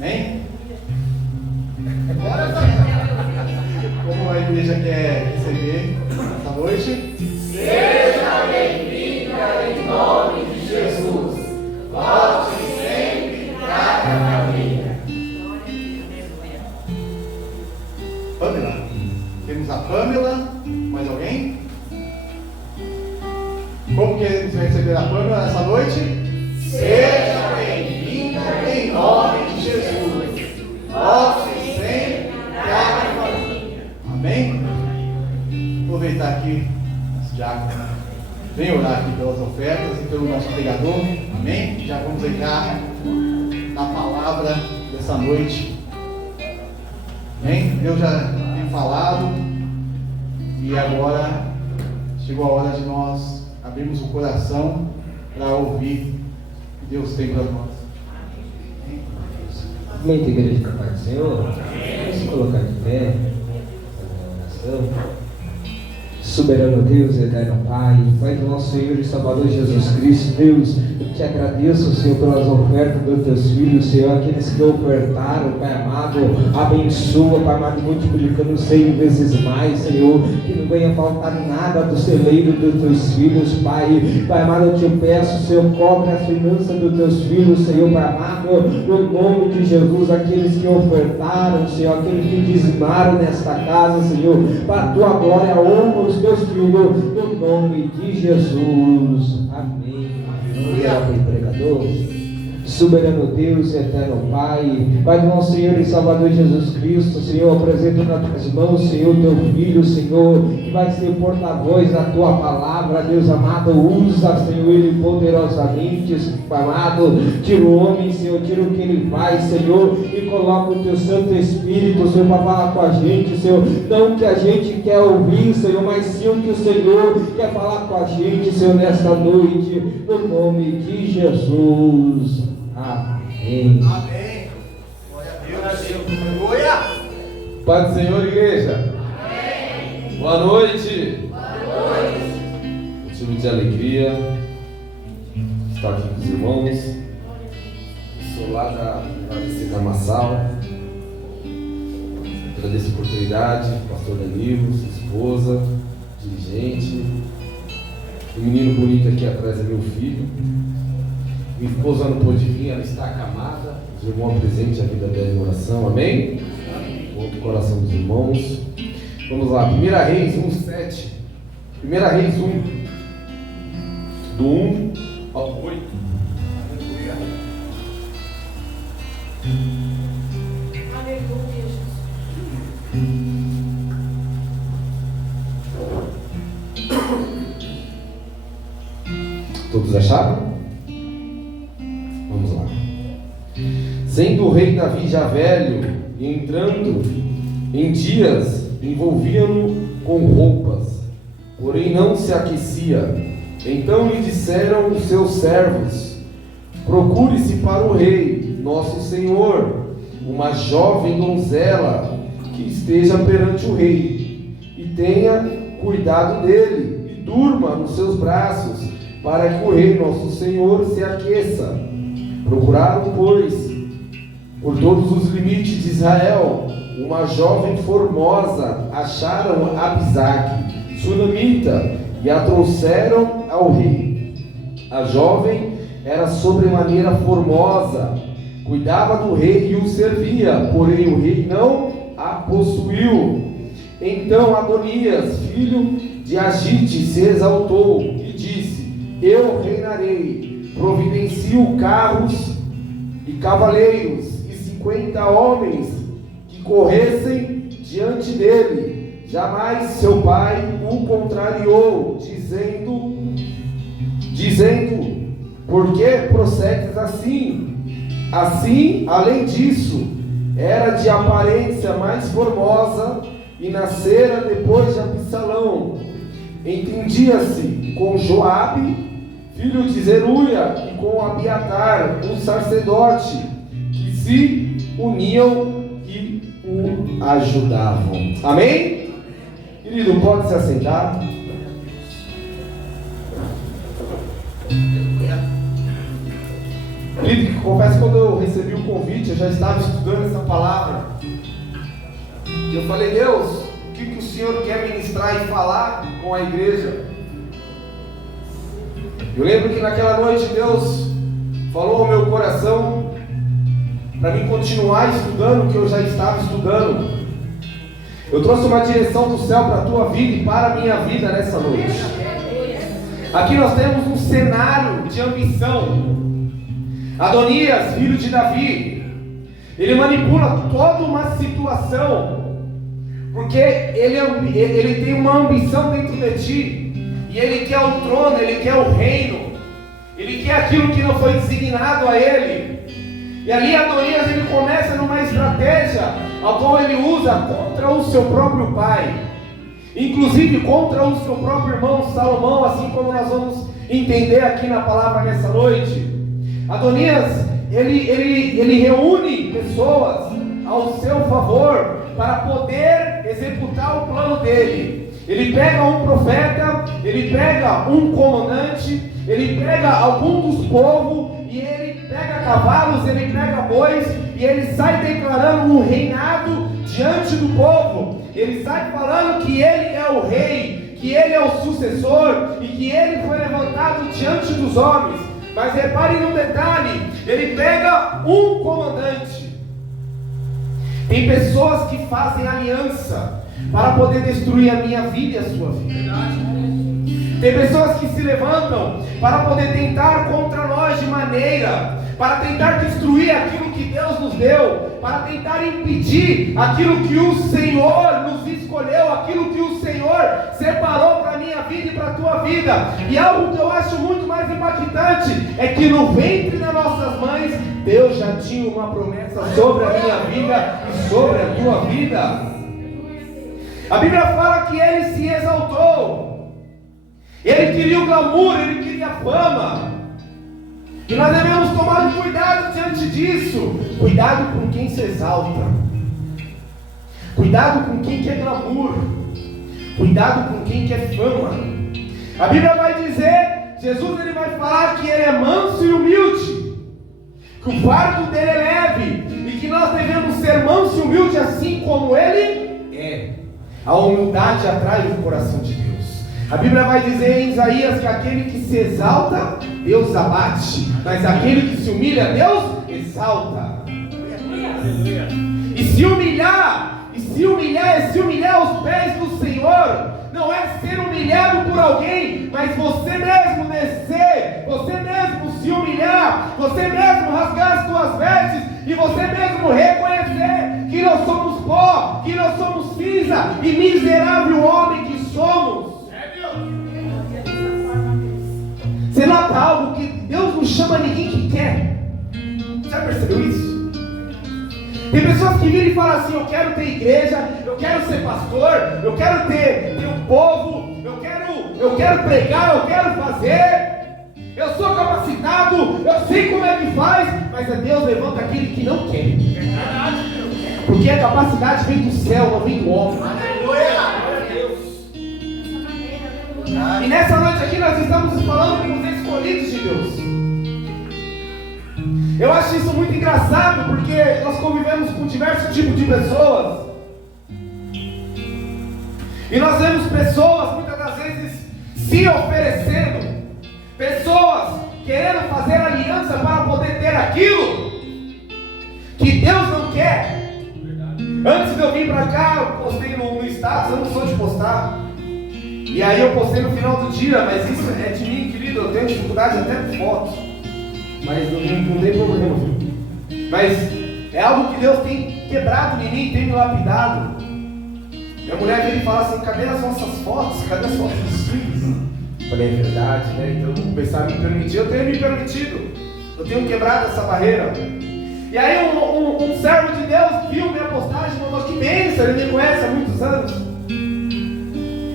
Amém? Como a igreja quer receber essa noite? Seja bem-vinda em nome de Jesus. Volte sempre, traga família. Pamela. Temos a Pamela. Mais alguém? Como queremos receber a Pamela essa noite? Seja bem-vinda em nome de Jesus. Volte sempre, traga família. Amém? Vou aproveitar aqui os diáconos. Vem orar aqui pelas ofertas e pelo nosso pregador. Amém? Já vamos entrar na palavra dessa noite. Amém? Deus já tem falado e agora chegou a hora de nós abrirmos o coração para ouvir o que Deus tem para nós. Amém, igreja da paz do Senhor. Vamos se colocar de pé, fazer uma oração. Soberano Deus, eterno Pai, Pai do nosso Senhor e Salvador Jesus Cristo, Deus, eu te agradeço, Senhor, pelas ofertas dos teus filhos, Senhor, aqueles que ofertaram, Pai amado, abençoa, Pai amado, multiplicando 100 vezes mais, Senhor, que não venha faltar nada do celeiro dos teus filhos, Pai. Pai amado, eu te peço, Senhor, cobre as finanças dos teus filhos, Senhor, Pai amado, no nome de Jesus, aqueles que ofertaram, Senhor, aqueles que dizimaram nesta casa, Senhor, para a tua glória, honra os teus filhos, no nome de Jesus. Amém. Aleluia, pregador. Soberano Deus, eterno Pai, Pai do nosso Senhor e Salvador Jesus Cristo, Senhor, apresento nas tuas mãos, Senhor, teu filho, Senhor, que vai ser porta-voz da tua palavra, Deus amado, usa, Senhor, ele poderosamente, Pai amado, tira o homem, Senhor, tira o que ele faz, Senhor, e coloca o teu Santo Espírito, Senhor, para falar com a gente, Senhor, não o que a gente quer ouvir, Senhor, mas sim o que o Senhor quer falar com a gente, Senhor, nesta noite, no nome de Jesus. Amém. Amém. Glória a Deus. Aleluia. Paz do Senhor, igreja. Amém. Boa noite. Boa noite. Motivo de alegria estar aqui com os irmãos. Eu sou lá da Massal. Agradeço a oportunidade, pastor Danilo, sua esposa, dirigente. O menino bonito aqui atrás é meu filho. Minha esposa não pôde vir, ela está acamada. Os irmãos apresente a vida dela em oração, amém? Conta o coração dos irmãos. Vamos lá, 1 Reis 1:7. 1 Reis 1, do 1 ao 8. Aleluia, Jesus. Todos acharam? Vamos lá. Sendo o rei Davi já velho e entrando em dias, envolviam-no com roupas, porém não se aquecia. Então lhe disseram os seus servos: procure-se para o rei, nosso senhor, uma jovem donzela que esteja perante o rei, e tenha cuidado dele, e durma nos seus braços, para que o rei, nosso senhor, se aqueça. Procuraram, pois, por todos os limites de Israel, uma jovem formosa, acharam Abisaque, sunamita, e a trouxeram ao rei. A jovem era sobremaneira formosa, cuidava do rei e o servia, porém o rei não a possuiu. Então Adonias, filho de Agite, se exaltou e disse: eu reinarei. Providencio carros e cavaleiros e 50 homens que corressem diante dele. Jamais seu pai o contrariou, dizendo: por que procedes assim? Assim, além disso, era de aparência mais formosa e nascera depois de Absalão. Entendia-se com Joabe, filho de Zeruia, e com Abiatar, um sacerdote, que se uniam e o ajudavam. Amém? Querido, pode se assentar. Querido, confesso que quando eu recebi o convite, eu já estava estudando essa palavra. E eu falei, Deus, o que o Senhor quer ministrar e falar com a igreja? Eu lembro que naquela noite Deus falou ao meu coração para mim continuar estudando o que eu já estava estudando. Eu trouxe uma direção do céu para a tua vida e para a minha vida nessa noite. Aqui nós temos um cenário de ambição. Adonias, filho de Davi, ele manipula toda uma situação, porque ele tem uma ambição dentro de ti, e ele quer o trono, ele quer o reino, ele quer aquilo que não foi designado a ele. E ali Adonias ele começa numa estratégia a qual ele usa contra o seu próprio pai, inclusive contra o seu próprio irmão Salomão, assim como nós vamos entender aqui na palavra nessa noite. Adonias, ele reúne pessoas ao seu favor para poder executar o plano dele. Ele pega um profeta, ele pega um comandante, ele pega algum dos povos, e ele pega cavalos, ele pega bois, e ele sai declarando um reinado diante do povo. Ele sai falando que ele é o rei, que ele é o sucessor, e que ele foi levantado diante dos homens. Mas repare no detalhe, ele pega um comandante. Tem pessoas que fazem aliança para poder destruir a minha vida e a sua vida. Tem pessoas que se levantam para poder tentar contra nós de maneira, para tentar destruir aquilo que Deus nos deu, para tentar impedir aquilo que o Senhor nos escolheu, aquilo que o Senhor separou para a minha vida e para a tua vida. E algo que eu acho muito mais impactante é que no ventre das nossas mães, Deus já tinha uma promessa sobre a minha vida e sobre a tua vida. A Bíblia fala que ele se exaltou. Ele queria o glamour, ele queria a fama. E nós devemos tomar um cuidado diante disso. Cuidado com quem se exalta. Cuidado com quem quer glamour. Cuidado com quem quer fama. A Bíblia vai dizer, Jesus ele vai falar que ele é manso e humilde, que o fardo dele é leve, e que nós devemos ser manso e humilde assim como ele é. A humildade atrai o coração de Deus. A Bíblia vai dizer em Isaías que aquele que se exalta, Deus abate, mas aquele que se humilha, Deus exalta. E se humilhar aos pés do Senhor, não é ser humilhado por alguém, mas você mesmo descer, você mesmo se humilhar, você mesmo rasgar as tuas vestes, e você mesmo reconhecer que nós somos pó, que nós somos cinza, e miserável homem que somos. Você nota algo que Deus não chama ninguém que quer. Já percebeu isso? Tem pessoas que viram e falam assim: eu quero ter igreja, eu quero ser pastor, eu quero ter um povo, eu quero pregar, eu quero fazer, eu sou capacitado, eu sei como é que faz, mas Deus levanta aquele que não quer. Porque a capacidade vem do céu, não vem do homem. E nessa noite aqui nós estamos falando com os escolhidos de Deus. Eu acho isso muito engraçado, porque nós convivemos com diversos tipos de pessoas. E nós vemos pessoas, muitas das vezes, se oferecendo. Pessoas querendo fazer aliança para poder ter aquilo que Deus não quer. Antes de eu vir para cá, eu postei no status, eu não sou de postar. E aí eu postei no final do dia, mas isso é de mim, querido, eu tenho dificuldade até com fotos. Mas não tem problema. Mas é algo que Deus tem quebrado em mim, tem me lapidado. Minha mulher vem e fala assim: cadê as nossas fotos? Cadê as fotos dos filhos? Eu falei, é verdade, né? Então eu vou começar a me permitir. Eu tenho me permitido. Eu tenho quebrado essa barreira. E aí um servo de Deus viu minha postagem e falou: que bênção, ele me conhece há muitos anos.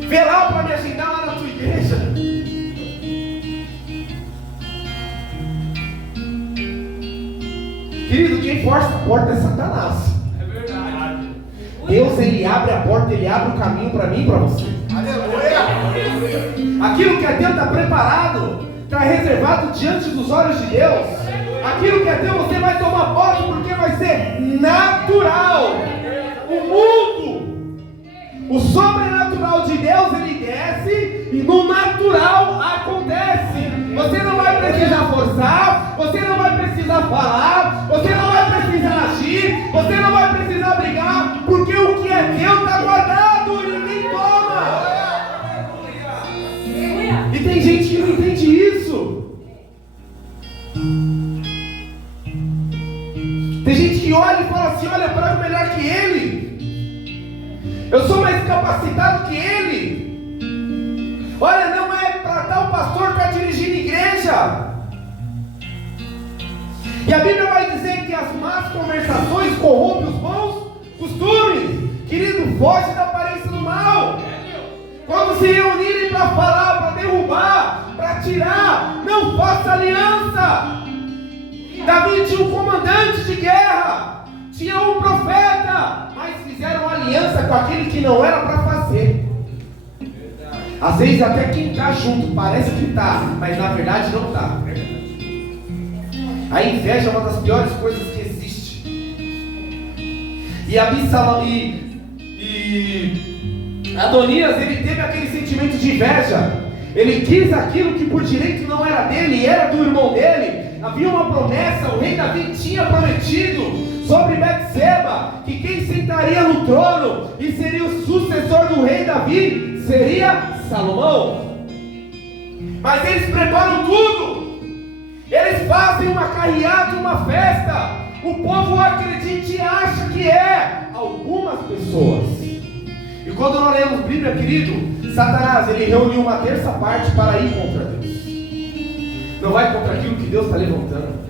Vê lá para me agendar lá na tua igreja. Querido, quem força a porta é Satanás. É verdade. Deus, ele abre a porta, ele abre o caminho para mim e para você. Aleluia. Aquilo que Deus está preparado, está reservado diante dos olhos de Deus. Aquilo que é teu você vai tomar posse porque vai ser natural. O mundo, o sobrenatural de Deus, ele desce e no natural acontece. Você não vai precisar forçar, você não vai precisar falar, você não vai precisar agir, você não vai precisar brigar, porque o que é teu está guardado e ninguém toma. E tem gente que não entende isso. Tem gente que olha e fala assim: olha, eu prego melhor que ele, eu sou mais capacitado que ele. Olha, não é para tal pastor que está dirigindo igreja. E a Bíblia vai dizer que as más conversações corrompem os bons costumes. Querido, foge da aparência do mal. Quando se reunirem para falar, para derrubar, para tirar, não faça aliança. Davi tinha um comandante de guerra, tinha um profeta, mas fizeram aliança com aquele que não era para fazer. Às vezes até quem está junto parece que está, mas na verdade não está. A inveja é uma das piores coisas que existe. E Absalão e Adonias, ele teve aquele sentimento de inveja. Ele quis aquilo que por direito não era dele, era do irmão dele. Havia uma promessa, o rei Davi tinha prometido sobre Betseba, que quem sentaria no trono e seria o sucessor do rei Davi seria Salomão. Mas eles preparam tudo. Eles fazem uma carreata, uma festa. O povo acredita e acha que é algumas pessoas. E quando nós lemos Bíblia, querido, Satanás, ele reuniu uma terça parte para ir contra Deus. Não vai contra aquilo que Deus está levantando.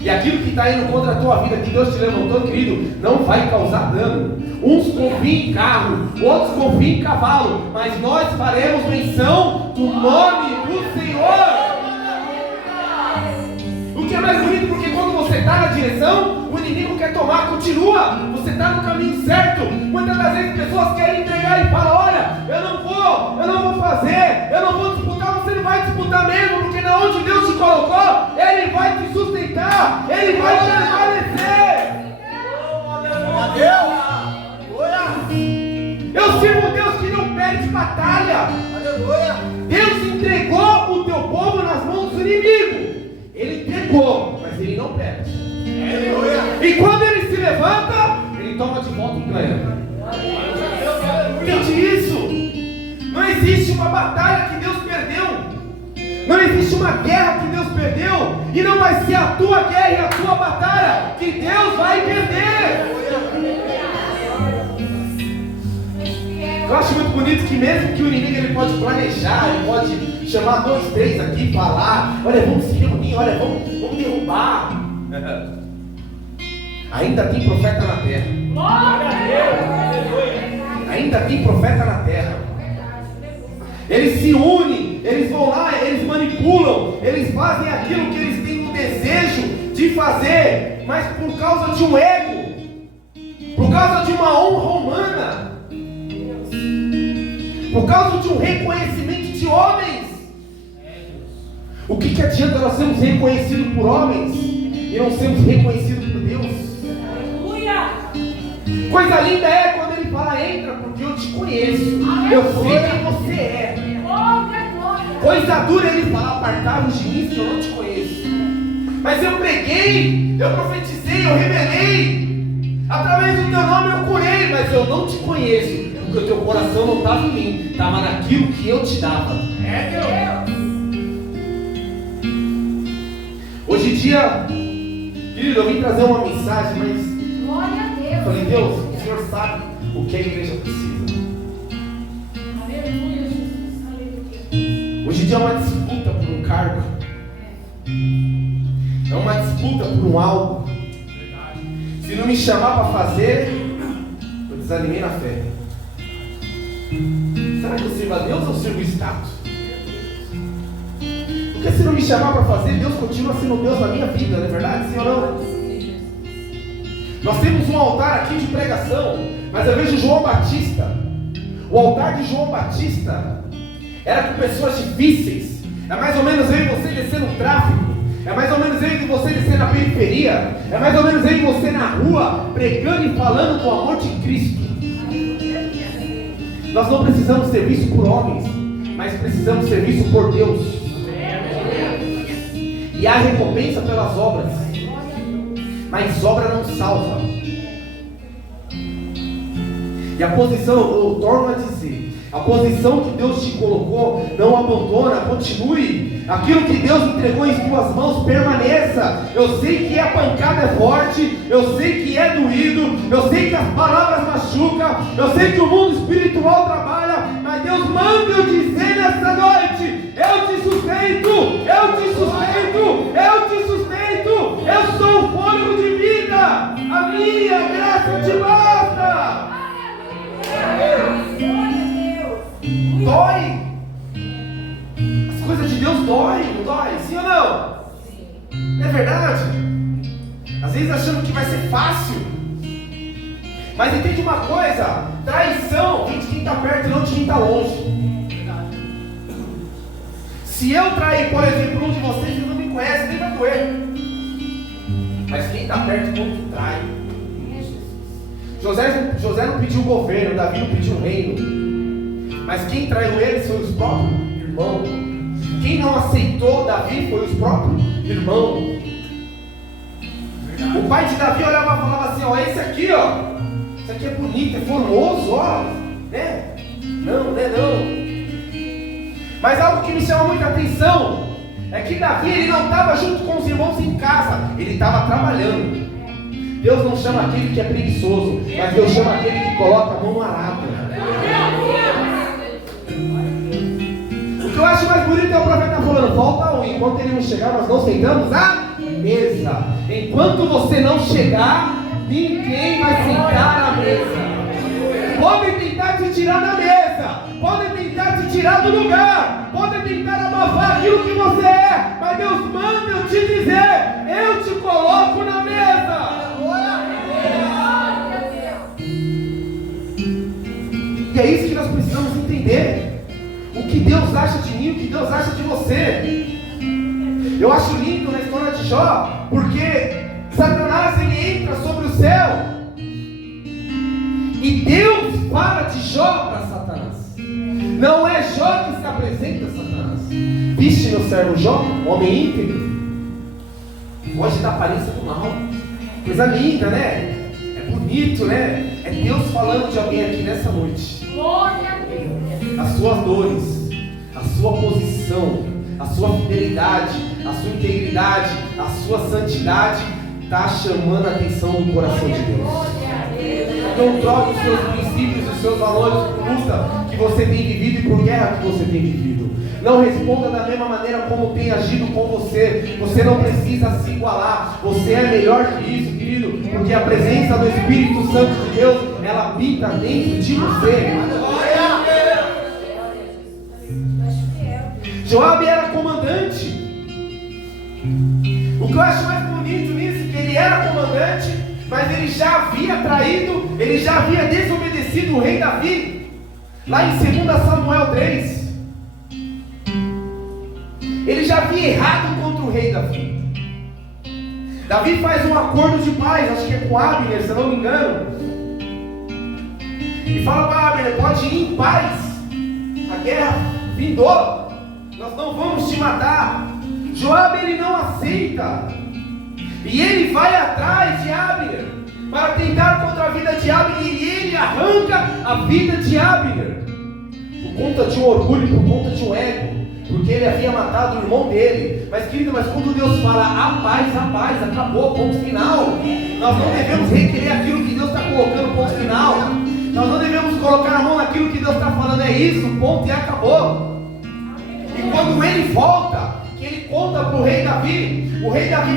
E aquilo que está indo contra a tua vida, que Deus te levantou, querido, não vai causar dano. Uns confiam em carro, outros confiam em cavalo, mas nós faremos menção do nome do Senhor. O que é mais bonito, porque quando você está na direção, o inimigo quer tomar, continua. Você está no caminho certo. Muitas das vezes pessoas querem entregar e falam: olha, eu não vou fazer, eu não vou disputar. Você não vai disputar mesmo, porque na onde Deus te colocou, Ele vai te sustentar, Ele vai te prevalecer. Eu sirvo um Deus que não perde batalha. Deus entregou o teu povo nas mãos do inimigo. Ele entregou, mas Ele não perde. E quando Ele se levanta, Ele toma de volta e ganha. Entende isso? Não existe uma batalha que Deus perdeu. Não existe uma guerra que Deus perdeu. E não vai ser a tua guerra e a tua batalha que Deus vai perder. Eu acho muito bonito que mesmo que o inimigo ele pode planejar, ele pode chamar 2, 3 aqui, falar: olha, vamos se reunir, olha, vamos derrubar. Ainda tem profeta na terra. Ainda tem profeta na terra. Eles se unem, eles vão lá, eles manipulam, eles fazem aquilo que eles têm um desejo de fazer, mas por causa de um ego, por causa de uma honra humana, por causa de um reconhecimento de homens. O que adianta nós sermos reconhecidos por homens e não sermos reconhecidos por Deus? Coisa linda é quando Ele fala: entra, porque eu te conheço, eu sei quem você é. Coisa dura é Ele falar: apartai-vos de mim, que eu não te conheço. Mas eu preguei, eu profetizei, eu revelei, através do teu nome eu curei, mas eu não te conheço, porque o teu coração não estava em mim, estava naquilo que eu te dava. Hoje em dia, querido, eu vim trazer uma mensagem, mas eu falei: Deus, o Senhor sabe o que a igreja precisa. Hoje em dia é uma disputa por um cargo, é uma disputa por um algo. Se não me chamar para fazer, eu desanimei na fé. Será que eu sirvo a Deus ou sirvo o status? Porque se não me chamar para fazer, Deus continua sendo Deus na minha vida, não é verdade, sim ou não? Nós temos um altar aqui de pregação, mas eu vejo João Batista. O altar de João Batista era com pessoas difíceis. É mais ou menos eu e você descendo o tráfego. É mais ou menos eu e você descer na periferia. É mais ou menos eu e você na rua, pregando e falando do amor de Cristo. Nós não precisamos ser vistos por homens, mas precisamos ser vistos por Deus. E há recompensa pelas obras, mas obra não salva. E a posição, eu torno a dizer, a posição que Deus te colocou, não abandona, continue. Aquilo que Deus entregou em tuas mãos, permaneça. Eu sei que a pancada é forte, eu sei que é doído, eu sei que as palavras machucam, eu sei que o mundo espiritual trabalha, mas Deus manda eu dizer nessa noite: eu te sustento, eu te sustento, eu te sustento, eu sou o fôlego de vida, a minha graça te basta. Dói. As coisas de Deus dói, não dói? Sim ou não? Não é verdade? Às vezes achando que vai ser fácil. Mas entende uma coisa: traição vem de quem está perto e não de quem está longe. Se eu trair, por exemplo, um de vocês que não me conhece, nem vai doer. Mas quem está perto quando trai. José não pediu governo, Davi não pediu reino. Mas quem traiu eles foi os próprios irmãos. Quem não aceitou Davi foi os próprios irmãos. O pai de Davi olhava e falava assim: ó, esse aqui, ó, esse aqui é bonito, é formoso, ó, né? Não, né, não. Mas algo que me chama muita atenção é que Davi, ele não estava junto com os irmãos em casa, ele estava trabalhando. Deus não chama aquele que é preguiçoso, mas Deus chama aquele que coloca a mão no arado. O que eu acho mais bonito é o profeta falando: volta um, enquanto ele não chegar, nós não sentamos à mesa. Enquanto você não chegar, ninguém vai sentar à mesa. Podem tentar te tirar da mesa, podem tentar te tirar do lugar, podem tentar abafar aquilo que você é, mas Deus manda eu te dizer: eu te coloco na mesa. E é isso que nós precisamos entender. O que Deus acha de mim, o que Deus acha de você. Eu acho lindo na história de Jó, porque Satanás, ele entra sobre o céu e Deus fala de Jó para Satanás. Não é Jó que se apresenta a Satanás. Viste meu servo Jó, homem íntegro, foge da aparência do mal. Coisa linda, né? É bonito, né? É Deus falando de alguém aqui nessa noite. As suas dores, a sua posição, a sua fidelidade, a sua integridade, a sua santidade está chamando a atenção do coração de Deus. Não troque os seus princípios, os seus valores por luta que você tem vivido e por guerra que você tem vivido. Não responda da mesma maneira como tem agido com você. Você não precisa se igualar. Você é melhor que isso, querido, porque a presença do Espírito Santo de Deus, ela habita dentro de você. Joabe era comandante. O que eu acho mais bonito nisso é que ele era comandante, mas ele já havia traído, ele já havia desobedecido o rei Davi. Lá em 2 Samuel 3, ele já havia errado contra o rei Davi. Davi faz um acordo de paz, acho que é com Abner, se eu não me engano, e fala para Abner: pode ir em paz, a guerra findou, nós não vamos te matar. Joabe, ele não aceita, e ele vai atrás de Abner para tentar contra a vida de Abner, e ele arranca a vida de Abner por conta de um orgulho, por conta de um ego, porque ele havia matado o irmão dele. Mas querido, mas quando Deus fala a paz, acabou, ponto final. Nós não devemos requerer aquilo que Deus está colocando, ponto final. Nós não devemos colocar a mão naquilo que Deus está falando, é isso, ponto, e acabou. E quando ele volta, que ele conta para o rei Davi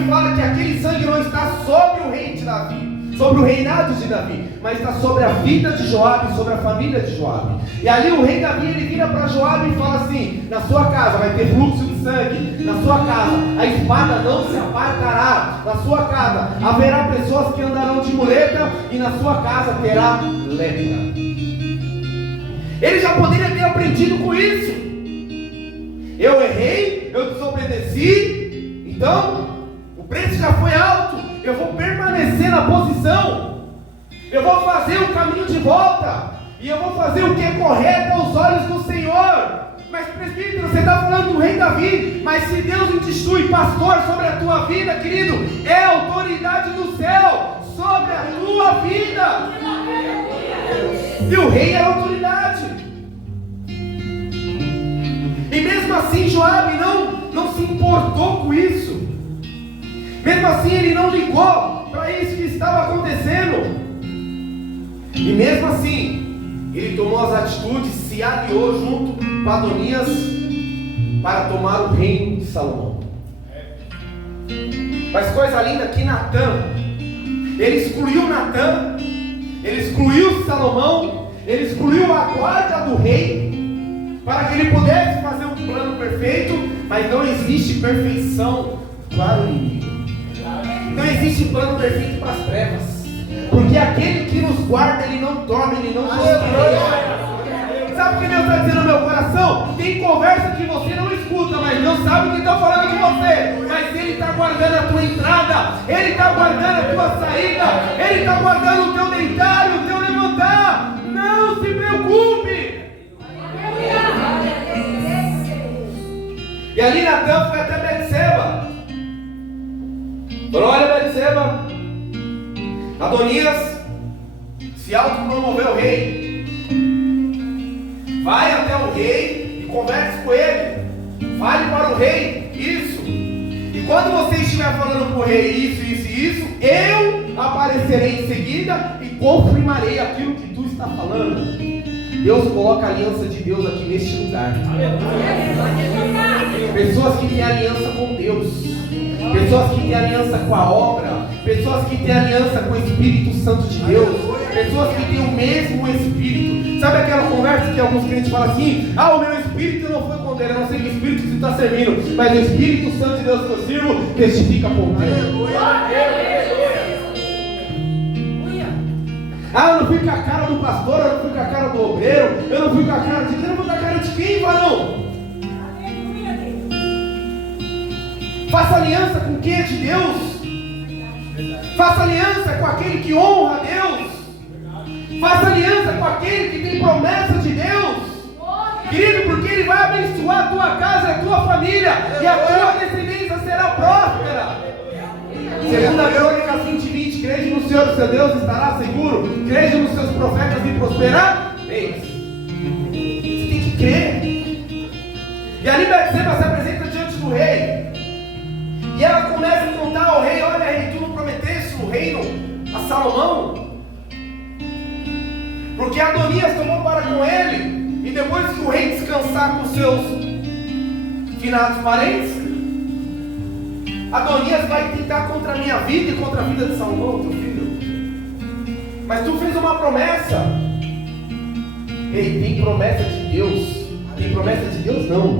fala que aquele sangue não está sobre o rei de Davi, sobre o reinado de Davi, mas está sobre a vida de Joabe, sobre a família de Joabe. E ali o rei Davi, ele vira para Joabe e fala assim: na sua casa vai ter fluxo de sangue, na sua casa a espada não se apartará, na sua casa haverá pessoas que andarão de muleta, e na sua casa terá lepra. Ele já poderia ter aprendido com isso. Eu errei, eu desobedeci, Então, o preço já foi alto, eu vou permanecer na posição, eu vou fazer o caminho de volta, e eu vou fazer o que é correto aos olhos do Senhor. Mas presbítero, você está falando do rei Davi, mas se Deus institui pastor sobre a tua vida, querido, é a autoridade do céu sobre a tua vida. E o rei é a autoridade. E mesmo assim Joabe não se importou com isso. Mesmo assim ele não ligou para isso que estava acontecendo. E mesmo assim ele tomou as atitudes, se aliou junto com Adonias para tomar o reino de Salomão. Mas coisa linda que Natã, ele excluiu Natã, ele excluiu Salomão, ele excluiu a guarda do rei, para que ele pudesse fazer um plano perfeito. Mas não existe perfeição para o inimigo, não existe plano perfeito para as trevas, porque aquele que nos guarda, ele não dorme, ele não descansa. Sabe o que Deus está dizendo no meu coração? Tem conversa que você não escuta, mas Deus sabe o que está falando com você. Mas Ele está guardando a tua entrada, Ele está guardando a tua saída, Ele está guardando o teu deitar e o teu levantar. Não se preocupe. E ali Natã foi até Betseba. Falou: olha, Betseba, Adonias se autopromoveu rei. Vai até o rei e converse com ele. Fale para o rei isso. E quando você estiver falando para o rei isso, isso e isso, eu aparecerei em seguida e confirmarei aquilo que tu está falando. Deus coloca a aliança de Deus aqui neste lugar. Pessoas que têm aliança com Deus, pessoas que têm aliança com a obra, pessoas que têm aliança com o Espírito Santo de Deus, pessoas que têm o mesmo Espírito. Sabe aquela conversa que alguns crentes falam assim: ah, o meu Espírito não foi com Deus, eu não sei que Espírito você está servindo, mas o Espírito Santo de Deus que eu sirvo testifica por Deus. Ah, eu não fui com a cara do pastor, eu não fui com a cara do obreiro, eu não fui com a cara de quem? Eu não fui com a cara de quem, varão? Faça aliança com quem é de Deus. Faça aliança com aquele que honra a Deus. Faça aliança com aquele que tem promessa de Deus. Querido, porque Ele vai abençoar a tua casa e a tua família, e a tua descendência será próspera. Segunda Crônica 20:20, crede no Senhor o seu Deus, estará seguro. Crede nos seus profetas e prosperar. Você tem que crer. E ali Betseba se apresenta diante do rei. E ela começa a contar ao rei: olha, rei, tu não prometeste o reino a Salomão? Porque Adonias tomou para com ele, e depois que o rei descansar com seus finados parentes, Adonias vai tentar contra a minha vida e contra a vida de Salomão, teu filho. Mas tu fez uma promessa. Ei, tem promessa de Deus. Tem promessa de Deus? Não.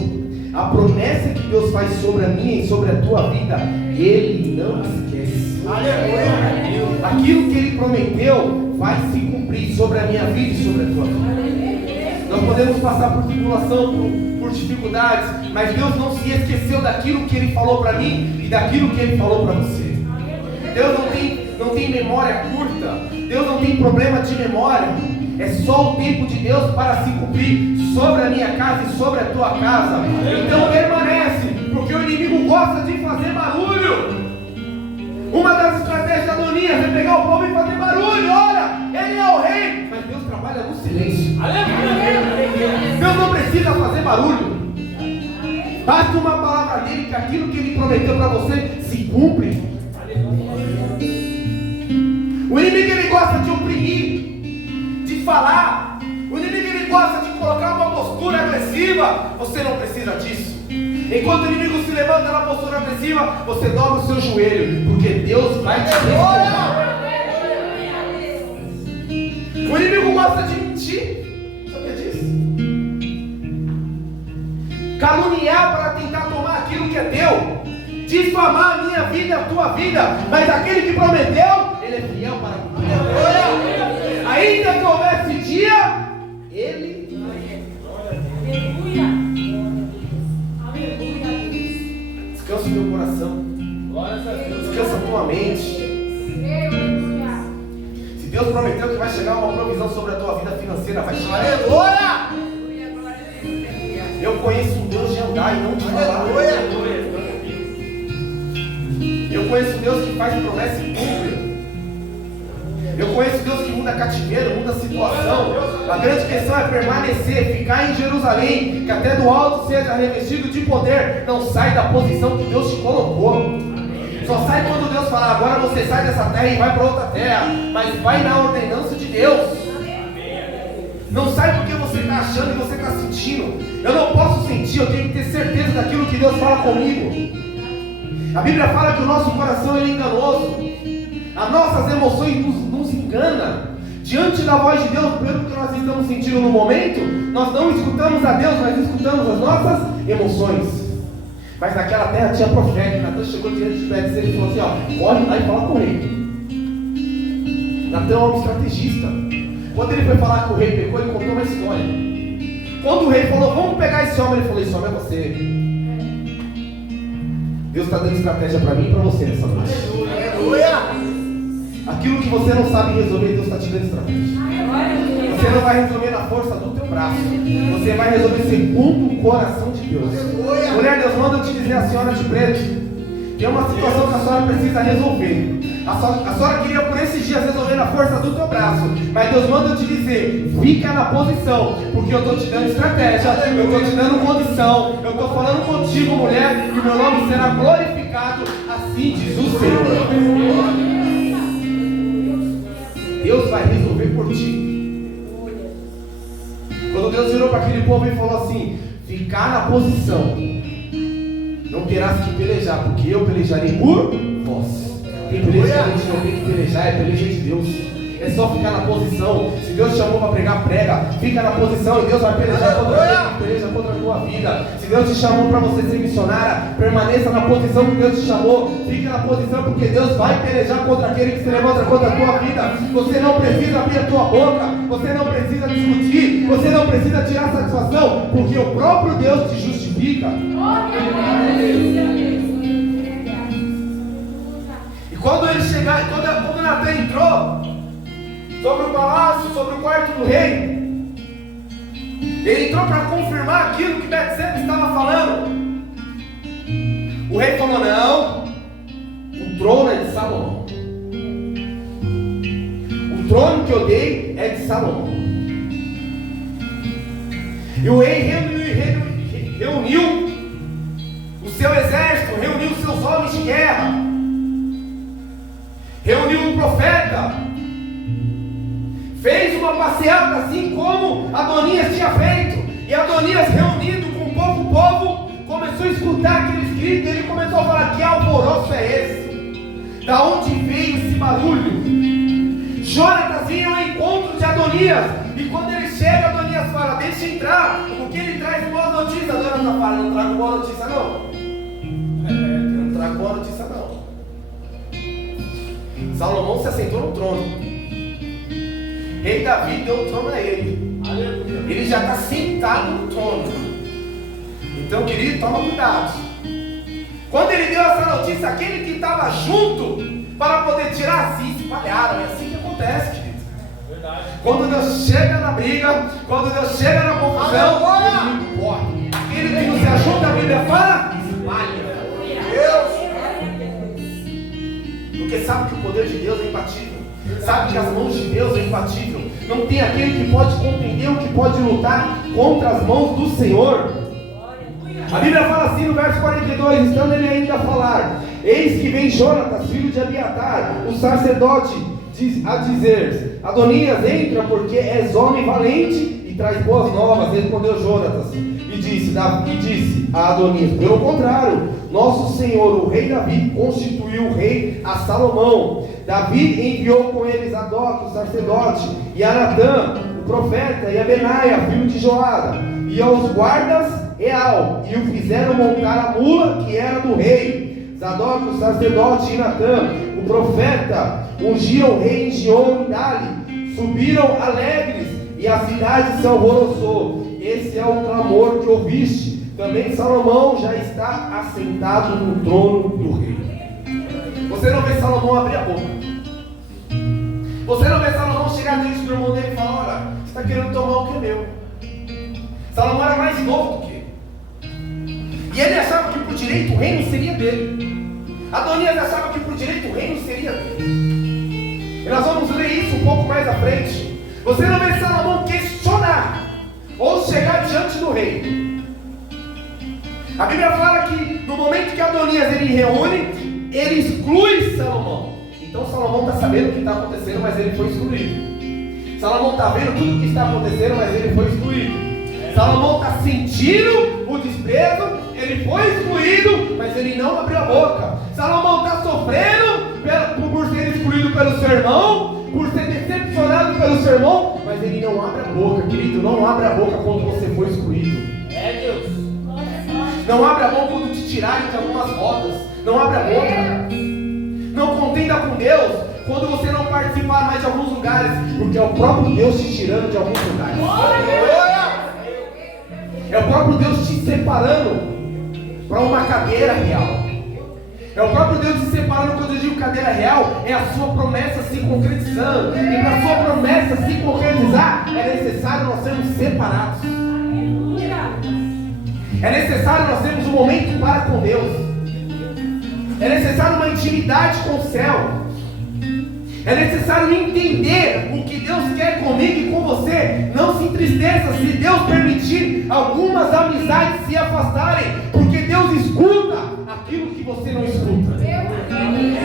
A promessa que Deus faz sobre a minha e sobre a tua vida, Ele não esquece. Aleluia. Aquilo que Ele prometeu vai se cumprir sobre a minha vida e sobre a tua vida. Nós podemos passar por tribulação, por dificuldades, mas Deus não se esqueceu daquilo que Ele falou para mim e daquilo que Ele falou para você. Deus não tem memória curta. Deus não tem problema de memória. É só o tempo de Deus para se cumprir sobre a minha casa e sobre a tua casa. Então permanece, porque o inimigo gosta de fazer barulho. Uma das estratégias de Adonias é pegar o povo e fazer barulho. Olha, ele é o rei, mas Deus trabalha no silêncio. Deus não precisa fazer barulho. Basta uma palavra dele, que aquilo que ele prometeu para você se cumpre. O inimigo, ele gosta de oprimir, de falar. O inimigo, ele gosta de colocar uma postura agressiva. Você não precisa disso. Enquanto o inimigo se levanta na postura agressiva, você dobra o seu joelho, porque Deus vai te restaurar. O inimigo gosta de mentir. Sabia disso? Caluniar para tentar tomar aquilo que é teu. Difamar a minha vida e a tua vida. Mas aquele que prometeu, ele é fiel para cumprir. Ainda que houvesse dia, ele... Descansa o teu coração. mente. Se Deus prometeu que vai chegar uma provisão sobre a tua vida financeira, vai chegar. Aleluia! Eu conheço um Deus de andar e não de falar. Eu conheço um Deus que faz promessa e cumpre. Eu conheço Deus que muda cativeiro, muda situação. A grande questão é permanecer, ficar em Jerusalém, que até do alto seja revestido de poder. Não sai da posição que Deus te colocou. Só sai quando Deus falar, agora você sai dessa terra e vai para outra terra. Mas vai na ordenança de Deus. Não sai porque você está achando e você está sentindo. Eu não posso sentir, eu tenho que ter certeza daquilo que Deus fala comigo. A Bíblia fala que o nosso coração é enganoso. As nossas emoções nos enganam. Diante da voz de Deus, pelo que nós estamos sentindo no momento, nós não escutamos a Deus, mas escutamos as nossas emoções. Mas naquela terra tinha profeta. Natan chegou diante de Betzeba e falou assim: ó, corre lá e fala com o rei. Natan é um homem estrategista. Quando ele foi falar com o rei, pegou, ele contou uma história. Quando o rei falou, vamos pegar esse homem, ele falou: esse homem é você. Deus está dando estratégia para mim e para você nessa noite. Aleluia! Aquilo que você não sabe resolver, Deus está te dando estratégia. Você não vai resolver na força do teu braço. Você vai resolver segundo o coração de Deus. Mulher, Deus manda eu te dizer, a senhora de preto, tem uma situação que a senhora precisa resolver. A senhora queria por esses dias resolver na força do teu braço, mas Deus manda eu te dizer, fica na posição, porque eu estou te dando estratégia, eu estou te dando condição, eu estou falando contigo, mulher, e o meu nome será glorificado, assim diz o Senhor. Deus vai resolver por ti. Quando Deus virou para aquele povo e falou assim: ficar na posição, não terás que pelejar, porque eu pelejarei por vós. Quem peleja a gente não tem que pelejar, é peleja de Deus. É só ficar na posição. Se Deus te chamou para pregar, prega. Fica na posição e Deus vai pelejar contra aquele que peleja contra a tua vida. Se Deus te chamou para você ser missionária, permaneça na posição que Deus te chamou. Fica na posição, porque Deus vai pelejar contra aquele que se levanta contra a tua vida. Você não precisa abrir a tua boca, você não precisa discutir, você não precisa tirar satisfação, porque o próprio Deus te justifica. E quando ele chegar, quando Natan entrou sobre o palácio, sobre o quarto do rei, ele entrou para confirmar aquilo que Betzeba estava falando. O rei falou: não, o trono é de Salomão. O trono que eu dei é de Salomão. E o rei reuniu o seu exército, reuniu os seus homens de guerra, reuniu um profeta, fez uma passeata assim como Adonias tinha feito. E Adonias, reunido com o povo, começou a escutar aqueles gritos. Ele começou a falar: que alvoroço é esse? Da onde veio esse barulho? Jonatas vinha ao encontro de Adonias. E quando ele chega, Adonias fala: deixa entrar, porque ele traz boas notícias. Jonatas fala: não trago boa notícia não. Não trago boa notícia não. Salomão se assentou no trono. Rei Davi deu o trono a ele. Ele já está sentado no trono. Então, querido, toma cuidado. Quando ele deu essa notícia, aquele que estava junto para poder tirar, se espalharam. É assim que acontece, querido. Quando Deus chega na briga, quando Deus chega na confusão, ele corre. Aquele que não se ajuda, a Bíblia fala: espalha. Porque sabe que o poder de Deus é imbatível. Sabe que as mãos de Deus é imbatível. Não tem aquele que pode contender ou que pode lutar contra as mãos do Senhor. A Bíblia fala assim no verso 42, estando ele ainda a falar: eis que vem Jonatas, filho de Abiatar, o sacerdote, a dizer: Adonias, entra, porque és homem valente e traz boas novas. Respondeu Jonatas e disse a Adonias: pelo contrário, nosso senhor, o rei Davi, constituiu o rei a Salomão. Davi enviou com eles Zadok, o sacerdote, e a Natã, o profeta, e a Benaia, filho de Joada, e aos guardas Eal, e o fizeram montar a mula que era do rei. Zadok, o sacerdote, e Natã, o profeta, ungiram o rei em Gion e Dali, subiram alegres, e a cidade se alvoroçou. Esse é o clamor que ouviste. Também Salomão já está assentado no trono do rei. Você Você não vê Salomão abrir a boca. Você não vê Salomão chegar diante do irmão dele e falar: olha, você está querendo tomar o que é meu. Salomão era mais novo do que ele. E ele achava que por direito o reino seria dele. Adonias achava que por direito o reino seria dele. E nós vamos ler isso um pouco mais à frente. Você não vê Salomão questionar ou chegar diante do rei. A Bíblia fala que no momento que Adonias ele reúne, ele exclui Salomão. Então Salomão está sabendo o que está acontecendo, mas ele foi excluído. Salomão está vendo tudo o que está acontecendo, mas ele foi excluído. Salomão está sentindo o desprezo, ele foi excluído, mas ele não abriu a boca. Salomão está sofrendo por ser excluído pelo seu irmão, por ser decepcionado pelo seu irmão, mas ele não abre a boca, querido. Não abre a boca quando você foi excluído. Deus. Não abre a boca quando te tirarem de algumas rodas. Não abre a boca. Não contenda com Deus quando você não participar mais de alguns lugares, porque é o próprio Deus te tirando de alguns lugares. É o próprio Deus te separando para uma cadeira real. É o próprio Deus te separando. Quando eu digo cadeira real, é a sua promessa se concretizando. E para a sua promessa se concretizar, é necessário nós sermos separados. É necessário nós termos um momento para com Deus. É necessário uma intimidade com o céu. É necessário entender o que Deus quer comigo e com você. Não se entristeça se Deus permitir algumas amizades se afastarem, porque Deus escuta aquilo que você não escuta.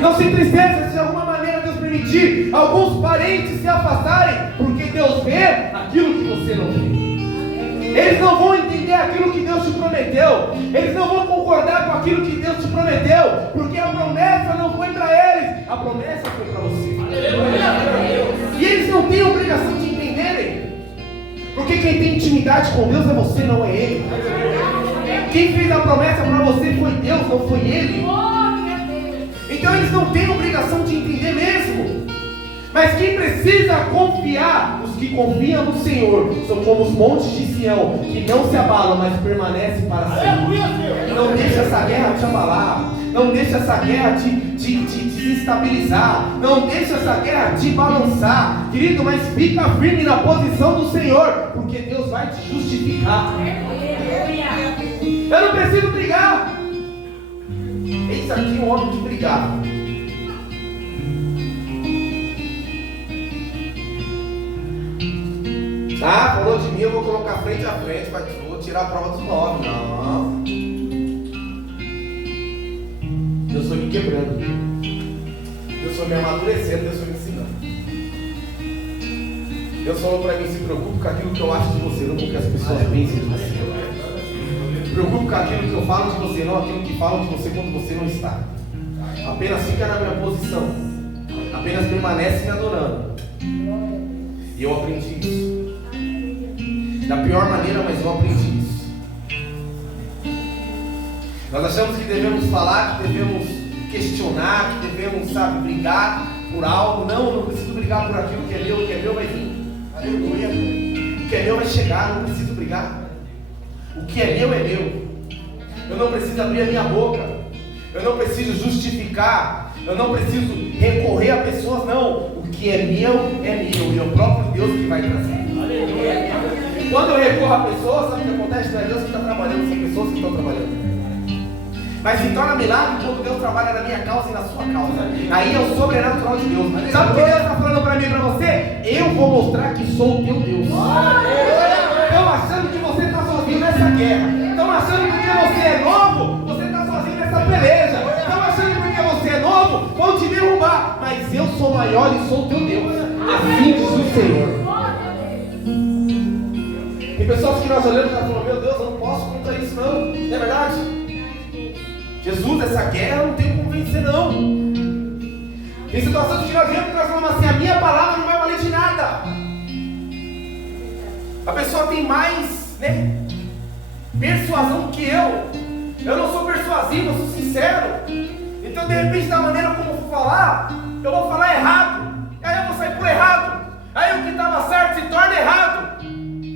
Não se entristeça se de alguma maneira Deus permitir alguns parentes se afastarem, porque Deus vê aquilo que você não vê. Eles não vão entender aquilo que Deus te prometeu. Eles não vão concordar com aquilo que Deus te prometeu, porque a promessa não foi para eles, a promessa foi para você. E eles não têm obrigação de entenderem, porque quem tem intimidade com Deus é você, não é ele. Quem fez a promessa para você foi Deus, não foi ele. Então eles não têm obrigação de entender mesmo. Mas quem precisa confiar, os que confiam no Senhor, são como os montes de Sião, que não se abalam, mas permanecem para sempre. Não deixa essa guerra te abalar. Não deixa essa guerra te desestabilizar. Não deixa essa guerra te balançar. Querido, mas fica firme na posição do Senhor, porque Deus vai te justificar. Eu não preciso brigar. Eis aqui um homem que brigava. Ah, falou de mim, eu vou colocar frente a frente, vou tirar a prova dos 9. Não. Deus foi me quebrando. Deus foi me amadurecendo, Deus foi me ensinando. Deus falou para mim: se preocupe com aquilo que eu acho de você, não com o que as pessoas pensam de você. Se preocupe com aquilo que eu falo de você, não aquilo que falam de você quando você não está. Apenas fica na minha posição. Apenas permanece me adorando. E eu aprendi isso. Da pior maneira, mas eu aprendi isso. Nós achamos que devemos falar, que devemos questionar, que devemos, brigar por algo. Não, eu não preciso brigar por aquilo que é meu. O que é meu vai vir. Aleluia. O que é meu vai chegar, eu não preciso brigar. O que é meu é meu. Eu não preciso abrir a minha boca. Eu não preciso justificar. Eu não preciso recorrer a pessoas, não. O que é meu é meu. E é o próprio Deus que vai trazer. Aleluia. Quando eu recorro a pessoas, sabe o que acontece? Não é Deus que está trabalhando, são pessoas que estão trabalhando. Mas se torna milagre quando Deus trabalha na minha causa e na sua causa. Aí é o sobrenatural de Deus. Sabe o que Deus está falando para mim e para você? Eu vou mostrar que sou o teu Deus. Estão achando que você está sozinho nessa guerra. Estão achando que porque você é novo, você está sozinho nessa peleja. Estão achando que porque você é novo, vão te derrubar. Mas eu sou maior e sou o teu Deus. Assim diz o Senhor. Tem pessoas que nós olhamos e falamos: meu Deus, eu não posso contra isso não. Não é verdade? Jesus, essa guerra não tem como vencer não. Tem situações que nós vemos e nós falamos assim: a minha palavra não vai valer de nada. A pessoa tem mais, persuasão que eu. Eu não sou persuasivo, eu sou sincero. Então de repente da maneira como eu vou falar, eu vou falar errado. Aí eu vou sair por errado. Aí o que estava certo se torna errado.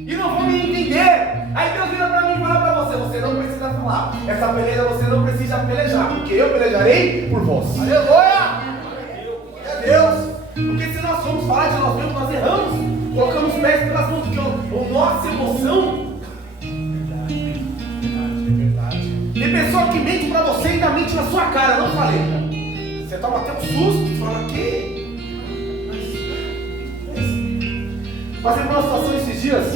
E não vão me entender. Aí Deus vira para mim e fala para você: você não precisa falar. Essa peleja você não precisa pelejar, porque eu pelejarei por vós. Aleluia! emoção. Tem pessoa que mente pra você e ainda mente na sua cara. Não falei. Você toma até um susto. Você fala, que? Passei por uma situação esses dias.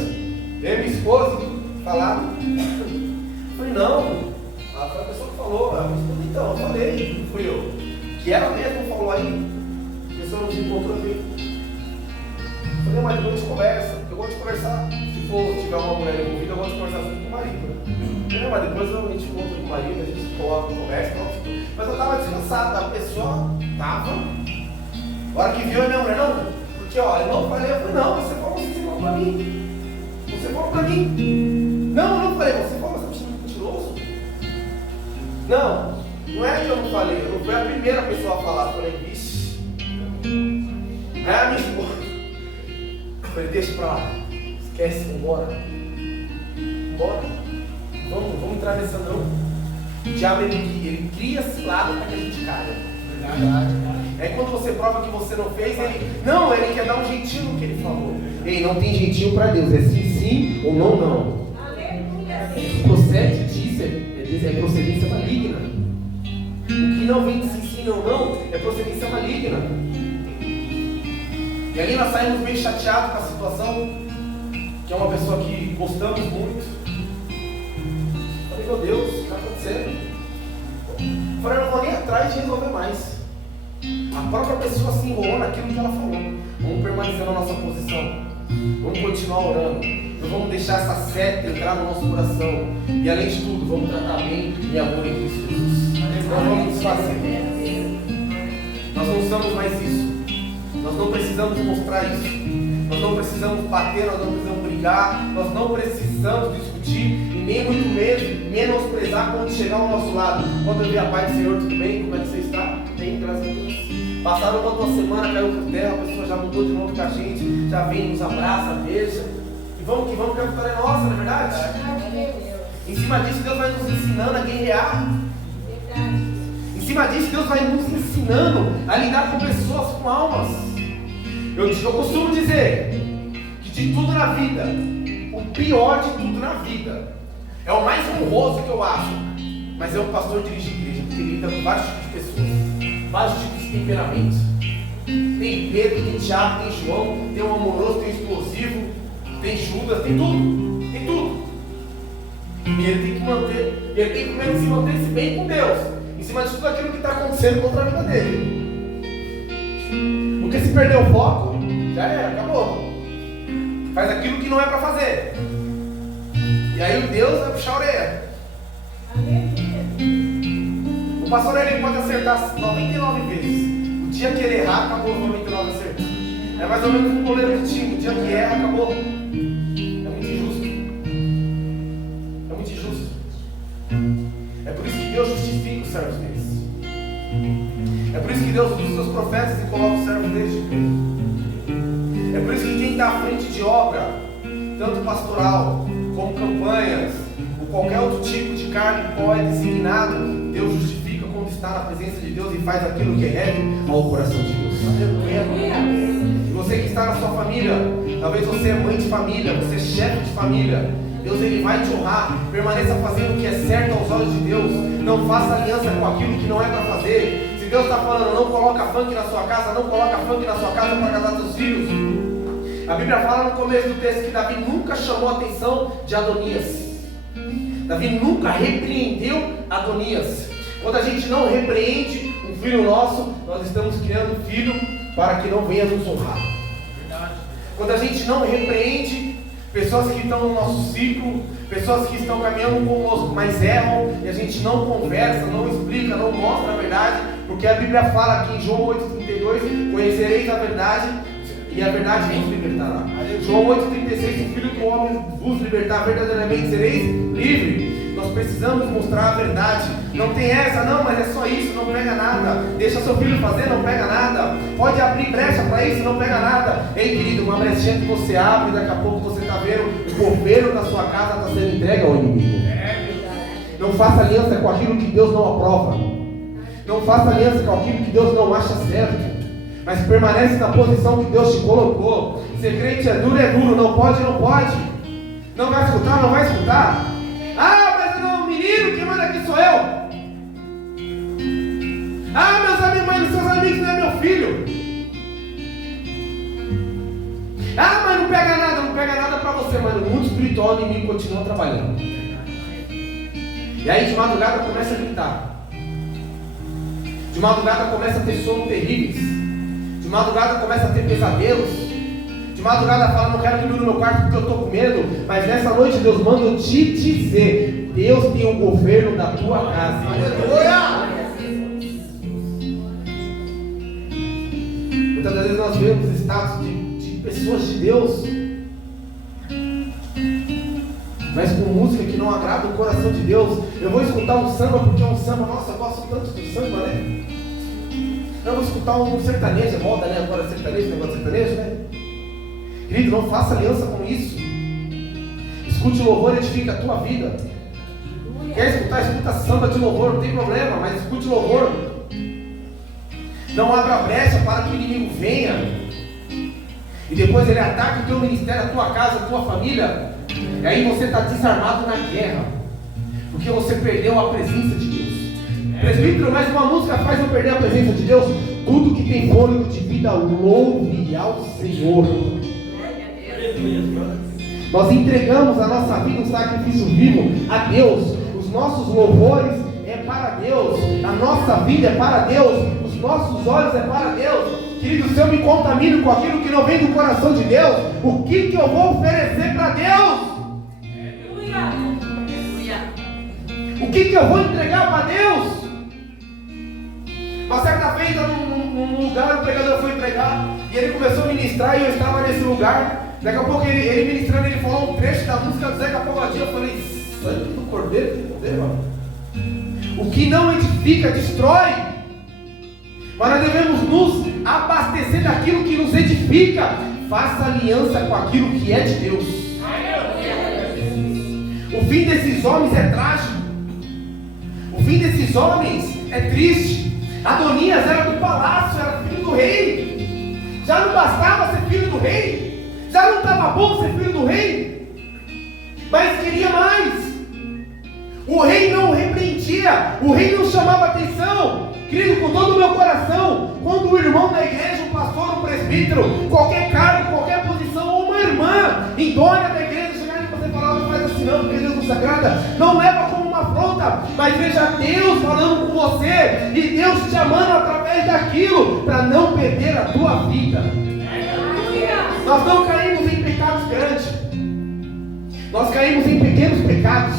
Eu e minha esposa falaram. Falei, não. Foi a pessoa que falou. Então, eu falei. Não fui eu. Que ela mesma falou aí. A pessoa nos encontrou aqui. Falei, mas depois a gente conversa. Eu gosto de conversar. Se tiver uma mulher envolvida, eu gosto de conversar com o marido. Falei, mas depois a gente encontra com o marido, a gente coloca, conversa. Mas eu estava descansado. A pessoa estava. A hora que viu a minha mulher, não. Porque, ó, eu não falei. Eu falei, não, você falou pra mim. Você falou pra mim. Não, eu não falei. Você falou, você é mentiroso? Não é que eu não falei. Eu não fui a primeira pessoa a falar. Eu falei, vixe. Aí a minha esposa. Eu falei, deixa pra lá. Esquece, vambora. Vamos entrar nessa não. O diabo ele cria cilada para que a gente caia. É quando você prova que você não fez, ele quer dar um jeitinho no que ele falou. Ei, não tem jeitinho para Deus, é sim ou não. O que procede disso é procedência maligna. O que não vem de sim ou não é procedência maligna. E ali nós saímos meio chateados com a situação, que é uma pessoa que gostamos muito. Falei, meu Deus, o que está acontecendo? Falei, eu não vou nem atrás de resolver mais. A própria pessoa se enrolou naquilo que ela falou. Vamos permanecer na nossa posição. Vamos continuar orando. Não vamos deixar essa seta entrar no nosso coração. E além de tudo, vamos tratar bem e amor em Cristo Jesus. Não vamos desfazer. Nós não usamos mais isso. Nós não precisamos mostrar isso. Nós não precisamos bater, nós não precisamos brigar, nós não precisamos discutir e nem muito menosprezar quando chegar ao nosso lado. Quando eu vi a paz do Senhor, tudo bem? Como é que você está? Bem, graças a Deus. Passaram uma semana, caiu por terra, a pessoa já mudou de novo com a gente, já vem, nos abraça, beija. E vamos que vamos, que a vitória é nossa, não é verdade? Em cima disso, Deus vai nos ensinando a guerrear. Em cima disso, Deus vai nos ensinando a lidar com pessoas, com almas. Eu costumo dizer que de tudo na vida, o pior de tudo na vida, é o mais honroso que eu acho, mas é o pastor dirigir igreja, porque ele lida com vários tipos de pessoas, vários tipos de temperamentos. Tem Pedro, tem Tiago, tem João, tem o amoroso, tem o explosivo, tem Judas, tem tudo, tem tudo. E ele tem que se manter bem com Deus, em cima de tudo aquilo que está acontecendo contra a vida dele. Porque se perder o foco, já era, acabou. Faz aquilo que não é para fazer. E aí o Deus vai puxar a orelha. O pastor ele pode acertar 99 vezes. O dia que ele errar, acabou os 99 acertos. É mais ou menos um goleiro de time. O dia que erra, acabou. É muito injusto. É muito injusto. É por isso que Deus justifica os servos deles. É por isso que Deus usa os seus profetas e coloca os servos deles de pé. É por isso que quem está à frente de obra, tanto pastoral, como campanhas, ou qualquer outro tipo de cargo qual é designado, Deus justifica quando está na presença de Deus e faz aquilo que é reto ao coração de Deus. E você que está na sua família, talvez você é mãe de família, você é chefe de família, Deus ele vai te honrar. Permaneça fazendo o que é certo aos olhos de Deus. Não faça aliança com aquilo que não é para fazer. Se Deus está falando, não coloca funk na sua casa, não coloca funk na sua casa para casar seus filhos. A Bíblia fala no começo do texto que Davi nunca chamou a atenção de Adonias. Davi nunca repreendeu Adonias. Quando a gente não repreende um filho nosso, nós estamos criando um filho para que não venha nos honrar. Quando a gente não repreende pessoas que estão no nosso ciclo, pessoas que estão caminhando conosco, mas erram, e a gente não conversa, não explica, não mostra a verdade, porque a Bíblia fala aqui em João 8,32, conhecereis a verdade, e a verdade vos libertará. João 8,36, o Filho do Homem vos libertar, verdadeiramente sereis livres. Nós precisamos mostrar a verdade. Não tem essa, não, mas é só isso, não pega nada. Deixa seu filho fazer, não pega nada. Pode abrir brecha para isso, não pega nada. Ei, querido, uma brechinha que você abre, daqui a pouco você está vendo o coveiro da sua casa está sendo entregue ao inimigo. Não faça aliança com aquilo que Deus não aprova. Não faça aliança com aquilo que Deus não acha certo. Mas permanece na posição que Deus te colocou. Ser crente é duro, não pode, não pode. Não vai escutar, não vai escutar? Ah, mas não, o menino que manda aqui sou eu. Ah, meus amigos, mas seus amigos não é meu filho. Ah, mas não pega nada pra você, mas no mundo espiritual o inimigo continua trabalhando. E aí de madrugada começa a gritar. De madrugada começa a ter sonhos terríveis. De madrugada começa a ter pesadelos. De madrugada fala, não quero dormir no meu quarto porque eu estou com medo. Mas nessa noite Deus manda eu te dizer, Deus tem o governo da tua casa. Aleluia! Muitas das vezes nós vemos status de pessoas de Deus, mas com música que não agrada o coração de Deus. Eu vou escutar um samba porque é um samba, nossa, eu gosto tanto do samba, né? Eu vou escutar um sertanejo, é moda, né? Agora sertanejo, negócio de sertanejo, né? Querido, não faça aliança com isso. Escute o louvor e edifique a tua vida. Quer escutar? Escuta samba de louvor, não tem problema, mas escute o louvor. Não abra brecha para que o inimigo venha e depois ele ataque o teu ministério, a tua casa, a tua família. E aí você está desarmado na guerra, porque você perdeu a presença de Deus. Presbítero, mas uma música faz eu perder a presença de Deus? Tudo que tem fôlego de vida, louve ao Senhor. Nós entregamos a nossa vida um sacrifício vivo a Deus. Os nossos louvores é para Deus, a nossa vida é para Deus, os nossos olhos é para Deus. Querido, se eu me contamino com aquilo que não vem do coração de Deus, o que eu vou oferecer para Deus? O que eu vou entregar para Deus? Uma certa vez, num lugar, o pregador foi pregar e ele começou a ministrar e eu estava nesse lugar. Daqui a pouco ele ministrando, ele falou um trecho da música do Zeca Pagodinho. Eu falei, sangue do Cordeiro de Deus. O que não edifica, destrói. Mas nós devemos nos abastecer daquilo que nos edifica. Faça aliança com aquilo que é de Deus. O fim desses homens é trágico. O fim desses homens é triste. Adonias era do palácio, era filho do rei. Já não bastava ser filho do rei. Já não estava bom ser filho do rei. Mas queria mais. O rei não repreendia. O rei não chamava atenção. Querido, com todo o meu coração, quando o irmão da igreja, um pastor, um presbítero, qualquer cargo, qualquer posição, ou uma irmã idônea da igreja, chegar e você falar, não faz assim não, porque Deus não se agrada, não leva como uma afronta, mas veja Deus falando com você, e Deus te amando através daquilo, para não perder a tua vida. Nós não caímos em pecados grandes, nós caímos em pequenos pecados,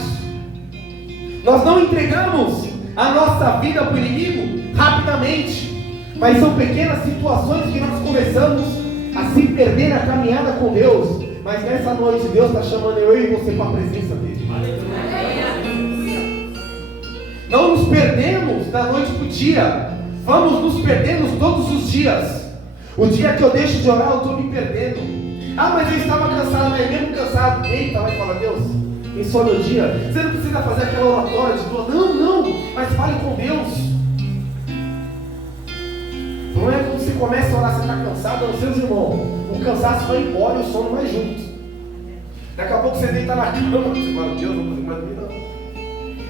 nós não entregamos a nossa vida para o inimigo rapidamente, mas são pequenas situações que nós começamos a se perder na caminhada com Deus. Mas nessa noite Deus está chamando eu e você para a presença dele. Não nos perdemos da noite para o dia, vamos nos perdendo todos os dias. O dia que eu deixo de orar eu estou me perdendo. Ah, mas eu estava cansado, mas mesmo cansado, eita, vai falar, Deus, esse é o meu dia. Você não precisa fazer aquela oratória de dor. Não, mas fale com Deus. Não é quando você começa a orar, você está cansado, não, seus irmãos. O cansaço vai embora e o sono vai junto. Daqui a pouco você deita na cama, você fala, Deus, não consigo mais dormir não.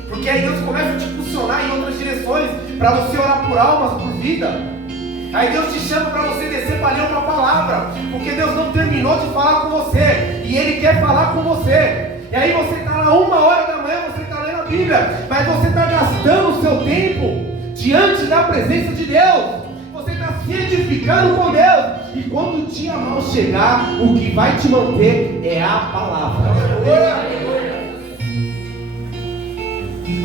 Porque aí Deus começa a te impulsionar em outras direções, para você orar por almas, por vida. Aí Deus te chama para você descer para ler uma palavra, porque Deus não terminou de falar com você, e Ele quer falar com você. E aí você está lá 1h da manhã, você está lendo a Bíblia, mas você está gastando o seu tempo diante da presença de Deus. Você está se edificando com Deus. E quando o dia mal chegar, o que vai te manter é a palavra.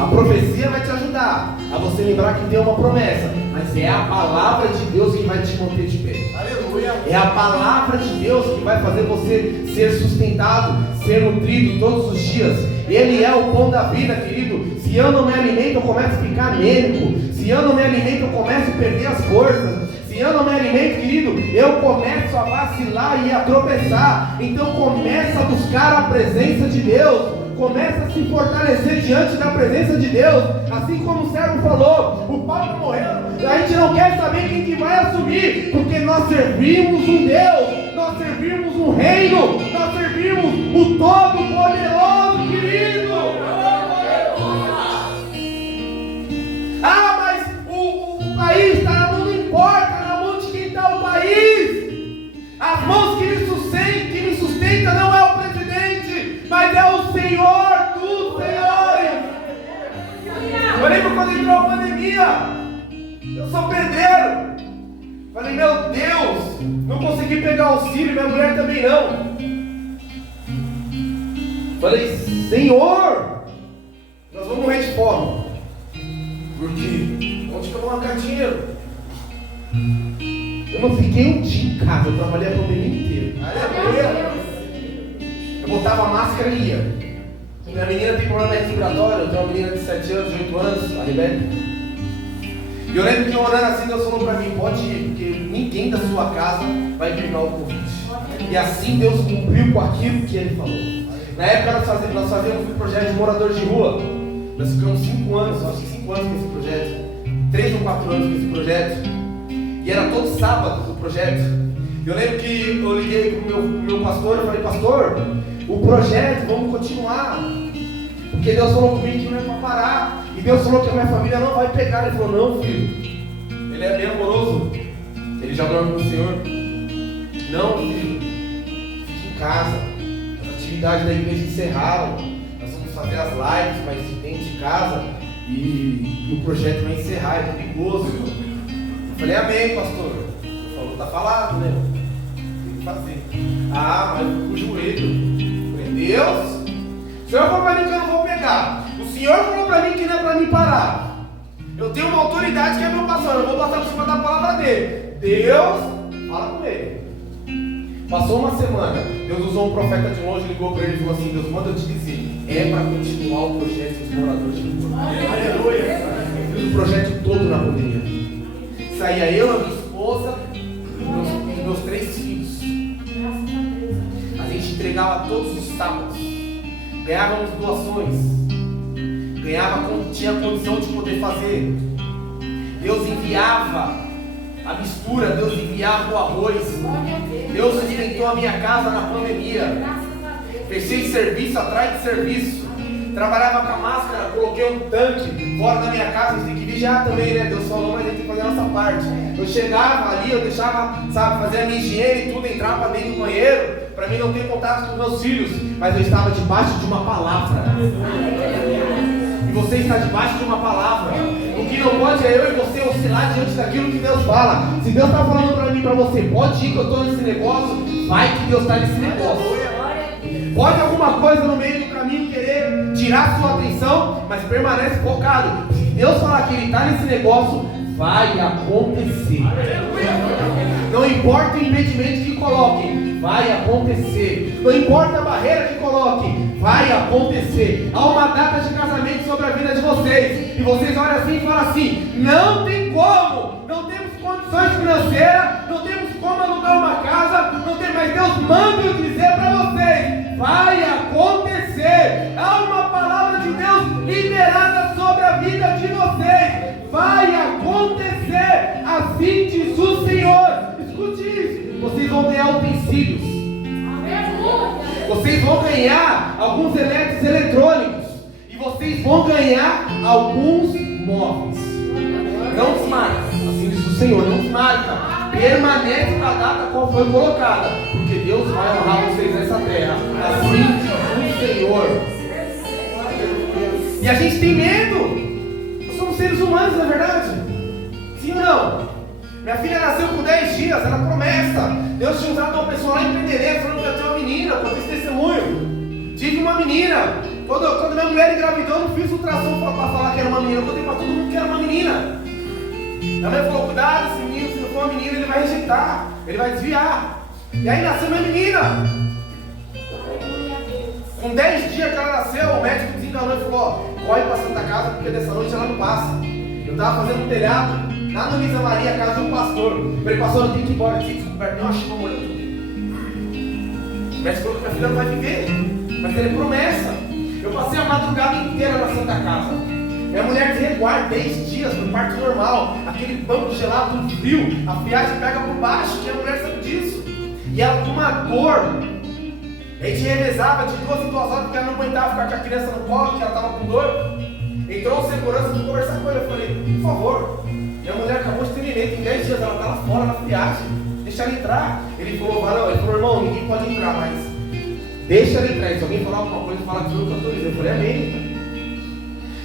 A profecia vai te ajudar a você lembrar que tem uma promessa, mas é a palavra de Deus que vai te manter de pé. Aleluia. É a palavra de Deus que vai fazer você ser sustentado, ser nutrido todos os dias. Ele é o pão da vida, querido. Se eu não me alimento, eu começo a ficar anêmico. Se eu não me alimento, eu começo a perder as forças. Se eu não me alimento, querido, eu começo a vacilar e a tropeçar. Então começa a buscar a presença de Deus. Começa a se fortalecer diante da presença de Deus. Assim como o servo falou, o Paulo morreu, a gente não quer saber quem que vai assumir, porque nós servimos um Deus, nós servimos um reino, nós nós servimos o Todo-Poderoso, querido. Ah, mas o país está na mão, não importa, na mão de quem está o país. As mãos que me sustentam não é o presidente, mas é o Senhor dos Senhores. Eu lembro quando entrou a pandemia, eu sou pedreiro. Falei, meu Deus, não consegui pegar auxílio, minha mulher também não. Falei, Senhor, nós vamos morrer de fome. Porque onde que eu vou arrancar dinheiro? Eu não fiquei um dia em casa, eu trabalhei a pandemia inteira. Eu botava máscara e ia. Minha menina tem problema respiratório, eu tenho uma menina de 7 anos, de 8 anos, a Rebeca. E eu lembro que orando assim, Deus falou para mim, pode ir, porque ninguém da sua casa vai pegar o Covid. E assim Deus cumpriu com aquilo que Ele falou. Na época nós fazíamos um projeto de moradores de rua. Nós ficamos 5 anos, acho que 5 anos com esse projeto. 3 ou 4 anos com esse projeto. E era todo sábado o projeto. Eu lembro que eu liguei pro meu pastor, eu falei, pastor, o projeto, vamos continuar. Porque Deus falou comigo que não é para parar. E Deus falou que a minha família não vai pegar. Ele falou, não, filho. Ele é bem amoroso. Ele já dorme com o Senhor. Não, filho. Fique em casa. As atividades da igreja encerraram. Nós vamos fazer as lives, mas dentro de casa. E o projeto vai encerrar, é perigoso. Eu falei, amém, pastor. Ele falou, tá falado, né? Tem que fazer. Ah, mas eu fui pro joelho. Eu falei, Deus, o Senhor falou para mim que eu não vou pegar. O Senhor falou para mim que não é para mim parar. Eu tenho uma autoridade que é meu pastor. Eu vou passar por cima da palavra dele. Deus, fala com ele. Passou uma semana. Deus usou um profeta de longe, ligou para ele e falou assim, Deus manda eu te dizer, é para continuar o projeto dos moradores de rua. Aleluia. Eu fiz o projeto todo na pandemia. Saía eu, a minha esposa e meus 3 filhos. A gente entregava todos os sábados. Ganhávamos doações. Tinha condição de poder fazer. Deus enviava a mistura, Deus enviava o arroz. Deus alimentou a minha casa na pandemia. Fechei serviço atrás de serviço. Trabalhava com a máscara, coloquei um tanque fora da minha casa. A gente tem que vigiar também, né? Deus falou, mas a gente tem que fazer a nossa parte. Eu chegava ali, eu deixava, fazer a minha higiene e tudo, entrar para dentro do banheiro, para mim não ter contato com meus filhos. Mas eu estava debaixo de uma palavra. E você está debaixo de uma palavra. O que não pode é eu e você oscilar diante daquilo que Deus fala. Se Deus está falando para mim, para você, pode ir que eu estou nesse negócio, vai que Deus está nesse negócio. Pode alguma coisa no meio do caminho querer tirar sua atenção, mas permanece focado. Se Deus falar que Ele está nesse negócio, vai acontecer. Não importa o impedimento que coloquem, vai acontecer. Não importa a barreira que coloquem, vai acontecer. Há uma data de casamento sobre a vida de vocês. E vocês olham assim e falam assim, não tem como. Não temos condições financeiras, não temos como alugar uma casa, não tem, mas Deus manda eu dizer para vocês, vai acontecer. Há uma palavra de Deus liberada sobre a vida de vocês. Vai acontecer, assim diz o Senhor. Escute isso, vocês vão ganhar utensílios. Vocês vão ganhar alguns eletrônicos. E vocês vão ganhar alguns móveis. Não desmarca, assim diz o Senhor, não desmarca. Permanece na data qual foi colocada, porque Deus vai honrar vocês nessa terra. Assim diz o Senhor. E a gente tem medo. Nós somos seres humanos, não é verdade? Sim ou não? Minha filha nasceu com 10 dias, era promessa. Deus tinha usado uma pessoa lá em Penderê, falando que eu tenho uma menina, para esse testemunho. Tive uma menina. Quando minha mulher engravidou, eu não fiz ultrassom para falar que era uma menina. Eu contei para todo mundo que era uma menina. Minha mãe falou, cuidado, esse menino, se não for uma menina, ele vai rejeitar, ele vai desviar. E aí nasceu minha menina. Com 10 dias que ela nasceu, o médico desenganou e falou, ó, corre para Santa Casa, porque dessa noite ela não passa. Eu estava fazendo um telhado, lá no Lisa Maria, a casa de um pastor. Eu falei, pastor, eu tenho que ir embora, eu tinha descoberto, eu acho que vou tudo. O médico falou que minha filha não vai viver, mas ele é promessa. Eu passei a madrugada inteira na Santa Casa. Minha mulher de resguardo 10 dias no parto normal, aquele banco gelado, tudo frio, a friagem pega por baixo, que a mulher sabe disso. E ela com uma dor, A gente revezava de 2 em 2 horas porque ela não aguentava ficar com a criança no colo, porque ela estava com dor. Entrou um segurança para conversar com ele. Eu falei, por favor, minha mulher acabou de ter neném, tem 10 dias, ela está lá fora na friagem, deixa ela entrar. Ele falou, irmão, ninguém pode entrar, mas deixa ela entrar. Se alguém falar alguma coisa, fala que foi o que eu autorizei. Eu falei, amém.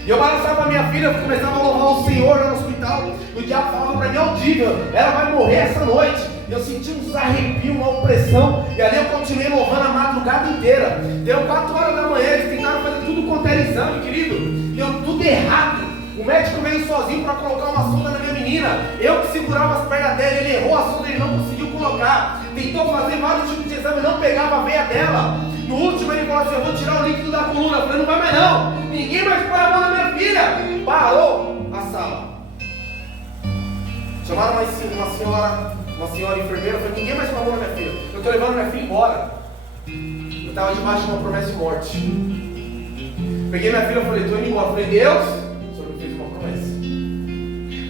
E eu balançava a minha filha, eu começava a louvar o Senhor lá no hospital. O diabo falava para mim, audível, ela vai morrer essa noite. Eu senti uns arrepios, uma opressão. E ali eu continuei louvando a madrugada inteira. Deu 4 horas da manhã, eles tentaram fazer tudo quanto era exame, querido. Deu tudo errado. O médico veio sozinho para colocar uma sonda na minha menina. Eu que segurava as pernas dela, ele errou a sonda, ele não conseguiu colocar. Tentou fazer vários tipos de exame, não pegava a veia dela. No último ele falou assim, eu vou tirar o líquido da coluna. Eu falei, não vai mais não. Ninguém mais põe a mão na minha filha. Parou a sala. Chamaram uma senhora enfermeira. Eu falei, ninguém mais põe a mão na minha filha. Eu estou levando minha filha embora. Eu estava debaixo de uma promessa de morte. Peguei minha filha e falei, estou indo embora. Eu falei, Deus, o Senhor me fez uma promessa.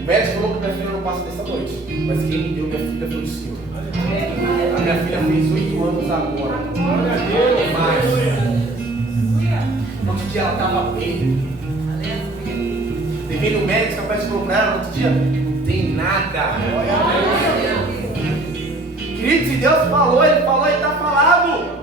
O médico falou que minha filha não passa dessa noite. Mas quem me deu minha filha foi o Senhor. A minha filha fez 8 anos agora. Mais. No outro dia ela estava bem. Levei no médico, a médica falou para ela, no outro dia, não tem nada. Querido, se Deus falou, Ele está falado.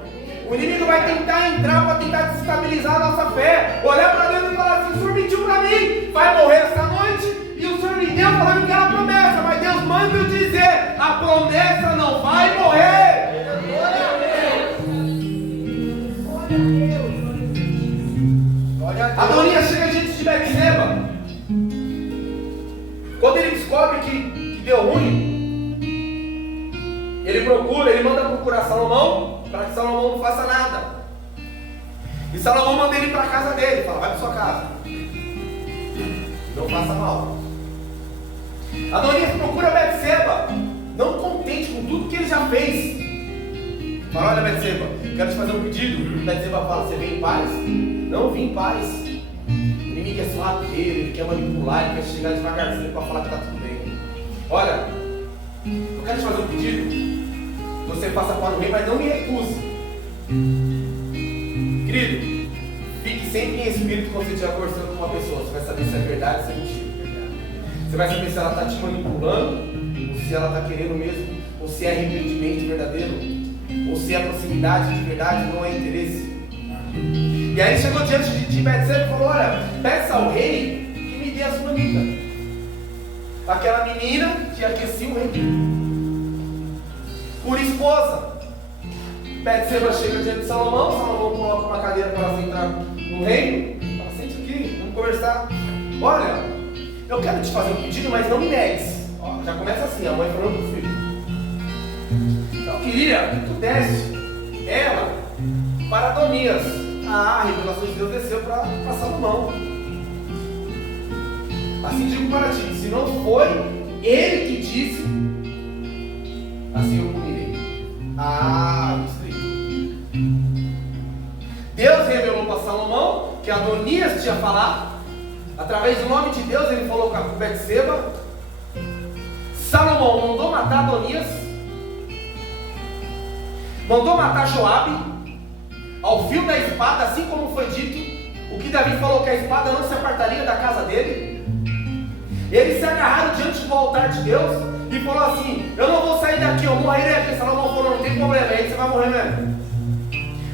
O inimigo vai tentar entrar para tentar desestabilizar a nossa fé. Olhar para Deus e falar assim, o Senhor mentiu para mim, vai morrer essa noite. E o Senhor me deu falando que era promessa, mas Deus manda eu dizer, a promessa não vai morrer. Adonias chega diante de Betseba. Quando ele descobre que deu ruim, ele manda procurar Salomão, para que Salomão não faça nada. E Salomão manda ele para a casa dele, fala, vai para sua casa, não faça mal. Adonias procura Betseba, não contente com tudo que ele já fez. Fala, olha Betseba, quero te fazer um pedido. Betseba fala, você vem em paz? Não, vim em paz. O inimigo é sorrateiro, ele quer manipular, ele quer chegar devagarzinho para falar que está tudo bem. Olha, eu quero te fazer um pedido. Você passa para o rei, mas não me recuse. Querido, fique sempre em espírito quando você estiver conversando com uma pessoa. Você vai saber se é verdade ou se é mentira. Você vai saber se ela está te manipulando, ou se ela está querendo mesmo, ou se é arrependimento verdadeiro, ou se é proximidade de verdade, não é interesse. E aí ele chegou diante de Betseba e falou, olha, peça ao rei que me dê a sunamita. Aquela menina que aquecia o rei por esposa. Betseba chega diante de Salomão coloca uma cadeira para ela sentar no reino. Fala, sente aqui, vamos conversar. Olha, eu quero te fazer um pedido, mas não me negues. Ó, já começa assim, a mãe falando pro filho. Eu queria que tu desse ela para Adonias. A revelação de Deus desceu para Salomão. Assim digo para ti, se não foi ele que disse, assim eu cumprirei. Deus revelou para Salomão que Adonias tinha falado. Através do nome de Deus ele falou com Betseba. Salomão mandou matar Adonias, mandou matar Joabe ao fio da espada, assim como foi dito. O que Davi falou, que a espada não se apartaria da casa dele. Eles se agarraram diante do altar de Deus e falou assim, eu não vou sair daqui, eu morrerei aqui. Salomão falou, não tem problema, aí você vai morrer mesmo.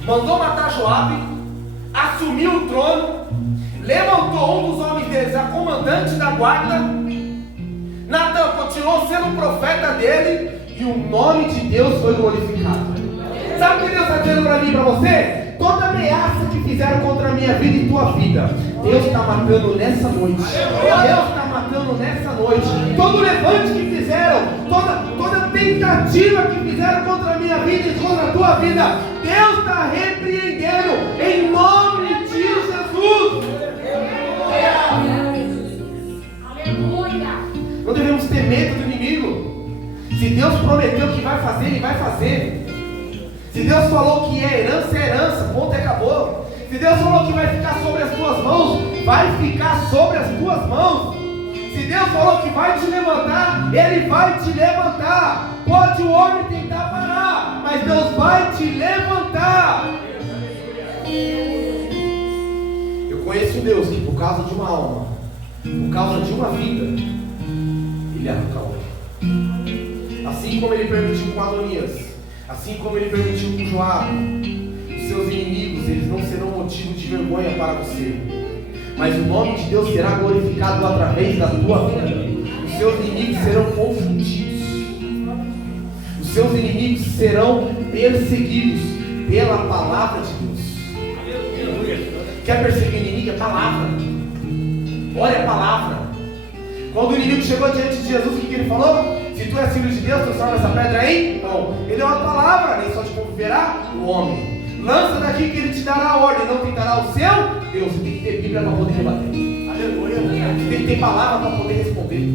Mandou matar Joabe, assumiu o trono, levantou um dos homens deles, a comandante da guarda. Natan continuou sendo o profeta dele e o nome de Deus foi glorificado. Sabe o que Deus está dizendo para mim e para você? Toda ameaça que fizeram contra a minha vida e tua vida, Deus está matando nessa noite. Deus está matando nessa noite. Todo levante que fizeram, toda tentativa que fizeram contra a minha vida e contra a tua vida, Deus está repreendendo em nome de Jesus. Aleluia. Não devemos ter medo do inimigo. Se Deus prometeu que vai fazer, Ele vai fazer. Se Deus falou que é herança, ponto e acabou. Se Deus falou que vai ficar sobre as tuas mãos, vai ficar sobre as tuas mãos. Se Deus falou que vai te levantar, Ele vai te levantar. Pode o homem tentar parar, mas Deus vai te levantar. levantar. Eu conheço um Deus que por causa de uma alma, por causa de uma vida, Ele arranca outra. Assim como Ele permitiu com Adonias, assim como Ele permitiu com Joabe, os seus inimigos, eles não serão motivo de vergonha para você, mas o nome de Deus será glorificado através da tua vida. Os seus inimigos serão confundidos, os seus inimigos serão perseguidos pela palavra de Deus. Quer perseguir o inimigo? É palavra. Olha a palavra. Quando o inimigo chegou diante de Jesus, o que ele falou? Se tu és filho de Deus, transforma essa pedra em pão. Ele deu uma palavra, nem só de povo verá o homem. Lança daqui que ele te dará a ordem, não tentará o seu Deus. Você tem que ter Bíblia para poder debater. Aleluia. Você tem que ter palavra para poder responder.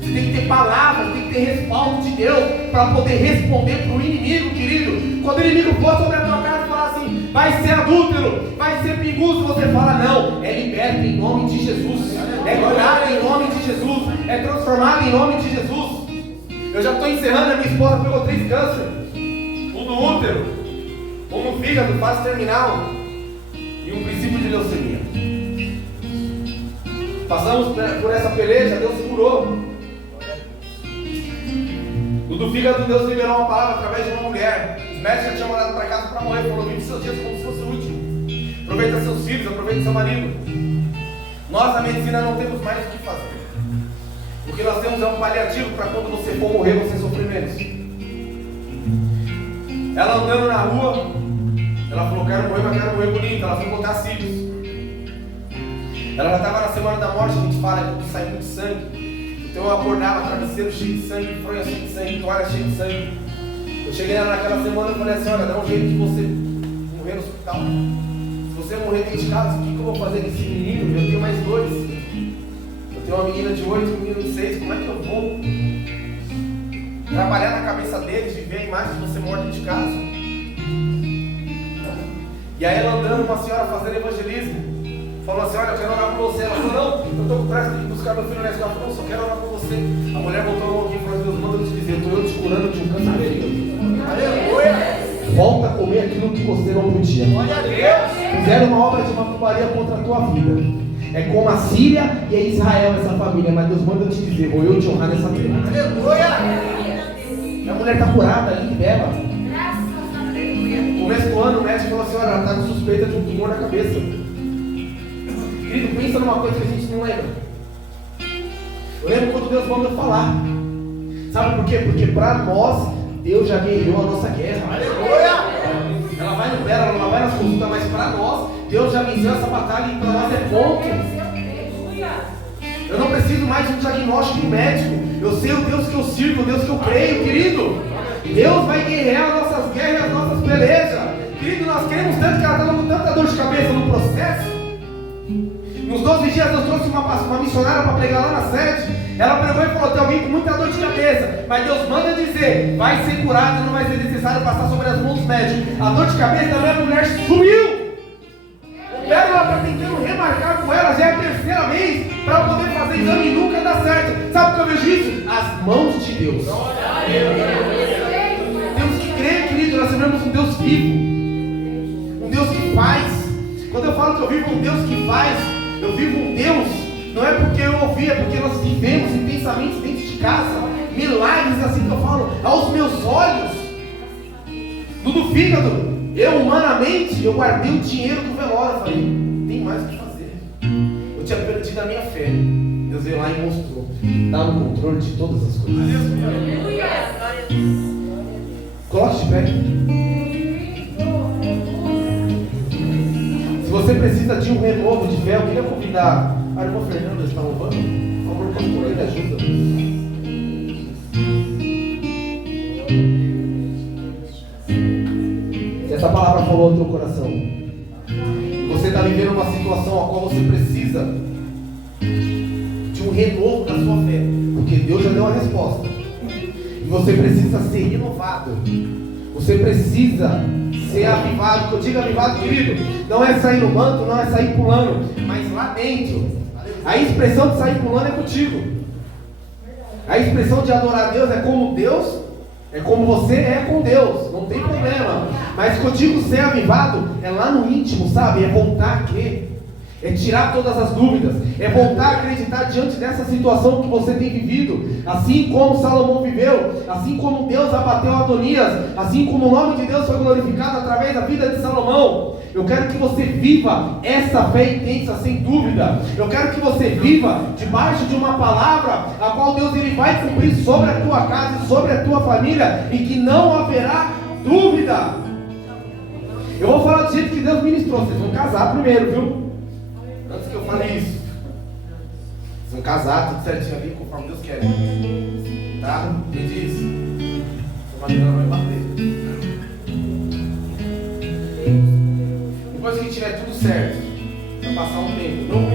Você tem que ter palavra, tem que ter respaldo de Deus para poder responder para o inimigo, querido. Quando o inimigo for sobre a tua casa e falar assim, vai ser adúltero, vai ser pinguço, você fala, não, é liberto em nome de Jesus, é curado em nome de Jesus, é transformado em nome de Jesus. Eu já estou encerrando, a minha esposa pegou 3 cânceres, um no útero, um no fígado, fase terminal, e um princípio de leucemia. Passamos por essa peleja, Deus curou. O do fígado, Deus liberou uma palavra através de uma mulher. Os médicos já tinham mandado para casa para morrer. Falou, vive seus dias como se fosse o último. Aproveita seus filhos, aproveita seu marido. Nós, na medicina, não temos mais o que fazer. O que nós temos é um paliativo para quando você for morrer, você sofrer menos. Ela andando na rua, ela falou, quero morrer, mas quero morrer bonita. Ela foi botar cílios. Ela já estava na semana da morte, a gente fala que sai muito sangue. Então eu acordava, travesseiro cheio de sangue, fronha cheia de sangue, toalha cheia de sangue. Eu cheguei lá naquela semana e falei assim, olha, dá um jeito de você morrer no hospital. Se você morrer dentro de casa, o que eu vou fazer com esse menino? Eu tenho mais 2. Eu tenho uma menina de 8, um menino de 6, como é que eu vou trabalhar na cabeça deles, viver a imagem de você morrer dentro de casa? E aí ela andando, uma senhora fazendo evangelismo, falou assim, olha, eu quero orar por você. Ela falou, não, eu estou com pressa de buscar meu filho na escola. Ela falou, só quero orar por você. A mulher voltou no ouvido e falou, Deus manda eu te dizer, estou eu te curando de um câncer de fígado. Aleluia! Volta a comer aquilo que você não podia. Glória a Deus! Fizeram uma obra de macumbaria contra a tua vida. É como a Síria e a Israel, essa família. Mas Deus manda eu te dizer, vou eu te honrar nessa terra. Aleluia! A mulher está curada, ali, bela. No começo do ano, o médico falou assim, olha, ela está com suspeita de um tumor na cabeça. Querido, pensa numa coisa que a gente não lembra. Eu lembro quando Deus manda eu falar. Sabe por quê? Porque para nós, Deus já ganhou a nossa guerra. Aleluia! Ela vai no Vera, ela não vai nas consultas, mas para nós, Deus já venceu essa batalha e para nós é ponto. Eu não preciso mais de um diagnóstico médico. Eu sei o Deus que eu sirvo, o Deus que eu creio, querido. Deus vai guerrear as nossas guerras e as nossas pelejas. Querido, nós queremos tanto que ela estava com tanta dor de cabeça no processo. Nos 12 dias eu trouxe uma missionária para pregar lá na sede. Ela pregou e falou, tem alguém com muita dor de cabeça, mas Deus manda dizer, vai ser curado, não vai ser necessário passar sobre as mãos dos médicos. A dor de cabeça da minha mulher sumiu. O Pérola está tentando remarcar com ela, já é a 3ª vez, para poder fazer exame e nunca dá certo. Sabe o que eu vejo isso? As mãos de Deus. Temos que crer, querido, nós seremos um Deus vivo, um Deus que faz. Quando eu falo que eu vivo um Deus que faz, eu vivo um Deus, não é porque eu ouvi, é porque nós vivemos intensamente dentro de casa, milagres assim que eu falo, aos meus olhos. No fígado, eu humanamente, eu guardei o dinheiro do velório, eu falei, tem mais o que fazer. Eu tinha perdido a minha fé, Deus veio lá e mostrou, está no controle de todas as coisas. Coloque de pé. Se você precisa de um renovo de fé, eu queria convidar a irmã Fernanda, está louvando? Por favor, pastor, ele ajuda. Se essa palavra falou ao teu coração, e você está vivendo uma situação a qual você precisa de um renovo da sua fé, porque Deus já deu a resposta, e você precisa ser renovado, você precisa ser avivado. Que eu digo avivado, querido, não é sair no manto, não é sair pulando, mas lá dentro. A expressão de sair pulando é contigo. A expressão de adorar a Deus é como Deus É como você é com Deus, não tem problema. Mas que eu digo ser avivado é lá no íntimo, sabe? É voltar a crer. É tirar todas as dúvidas, é voltar a acreditar diante dessa situação que você tem vivido, assim como Salomão viveu, assim como Deus abateu Adonias, assim como o nome de Deus foi glorificado através da vida de Salomão. Eu quero que você viva essa fé intensa, sem dúvida. Eu quero que você viva debaixo de uma palavra, a qual Deus ele vai cumprir sobre a tua casa e sobre a tua família, e que não haverá dúvida. Eu vou falar do jeito que Deus ministrou. Vocês vão casar primeiro, viu? Antes que eu fale isso, vocês vão casar tudo certinho ali, conforme Deus quer, tá? Entende isso? Sua maneira vai bater. Depois que tiver tudo certo, vai passar um tempo, não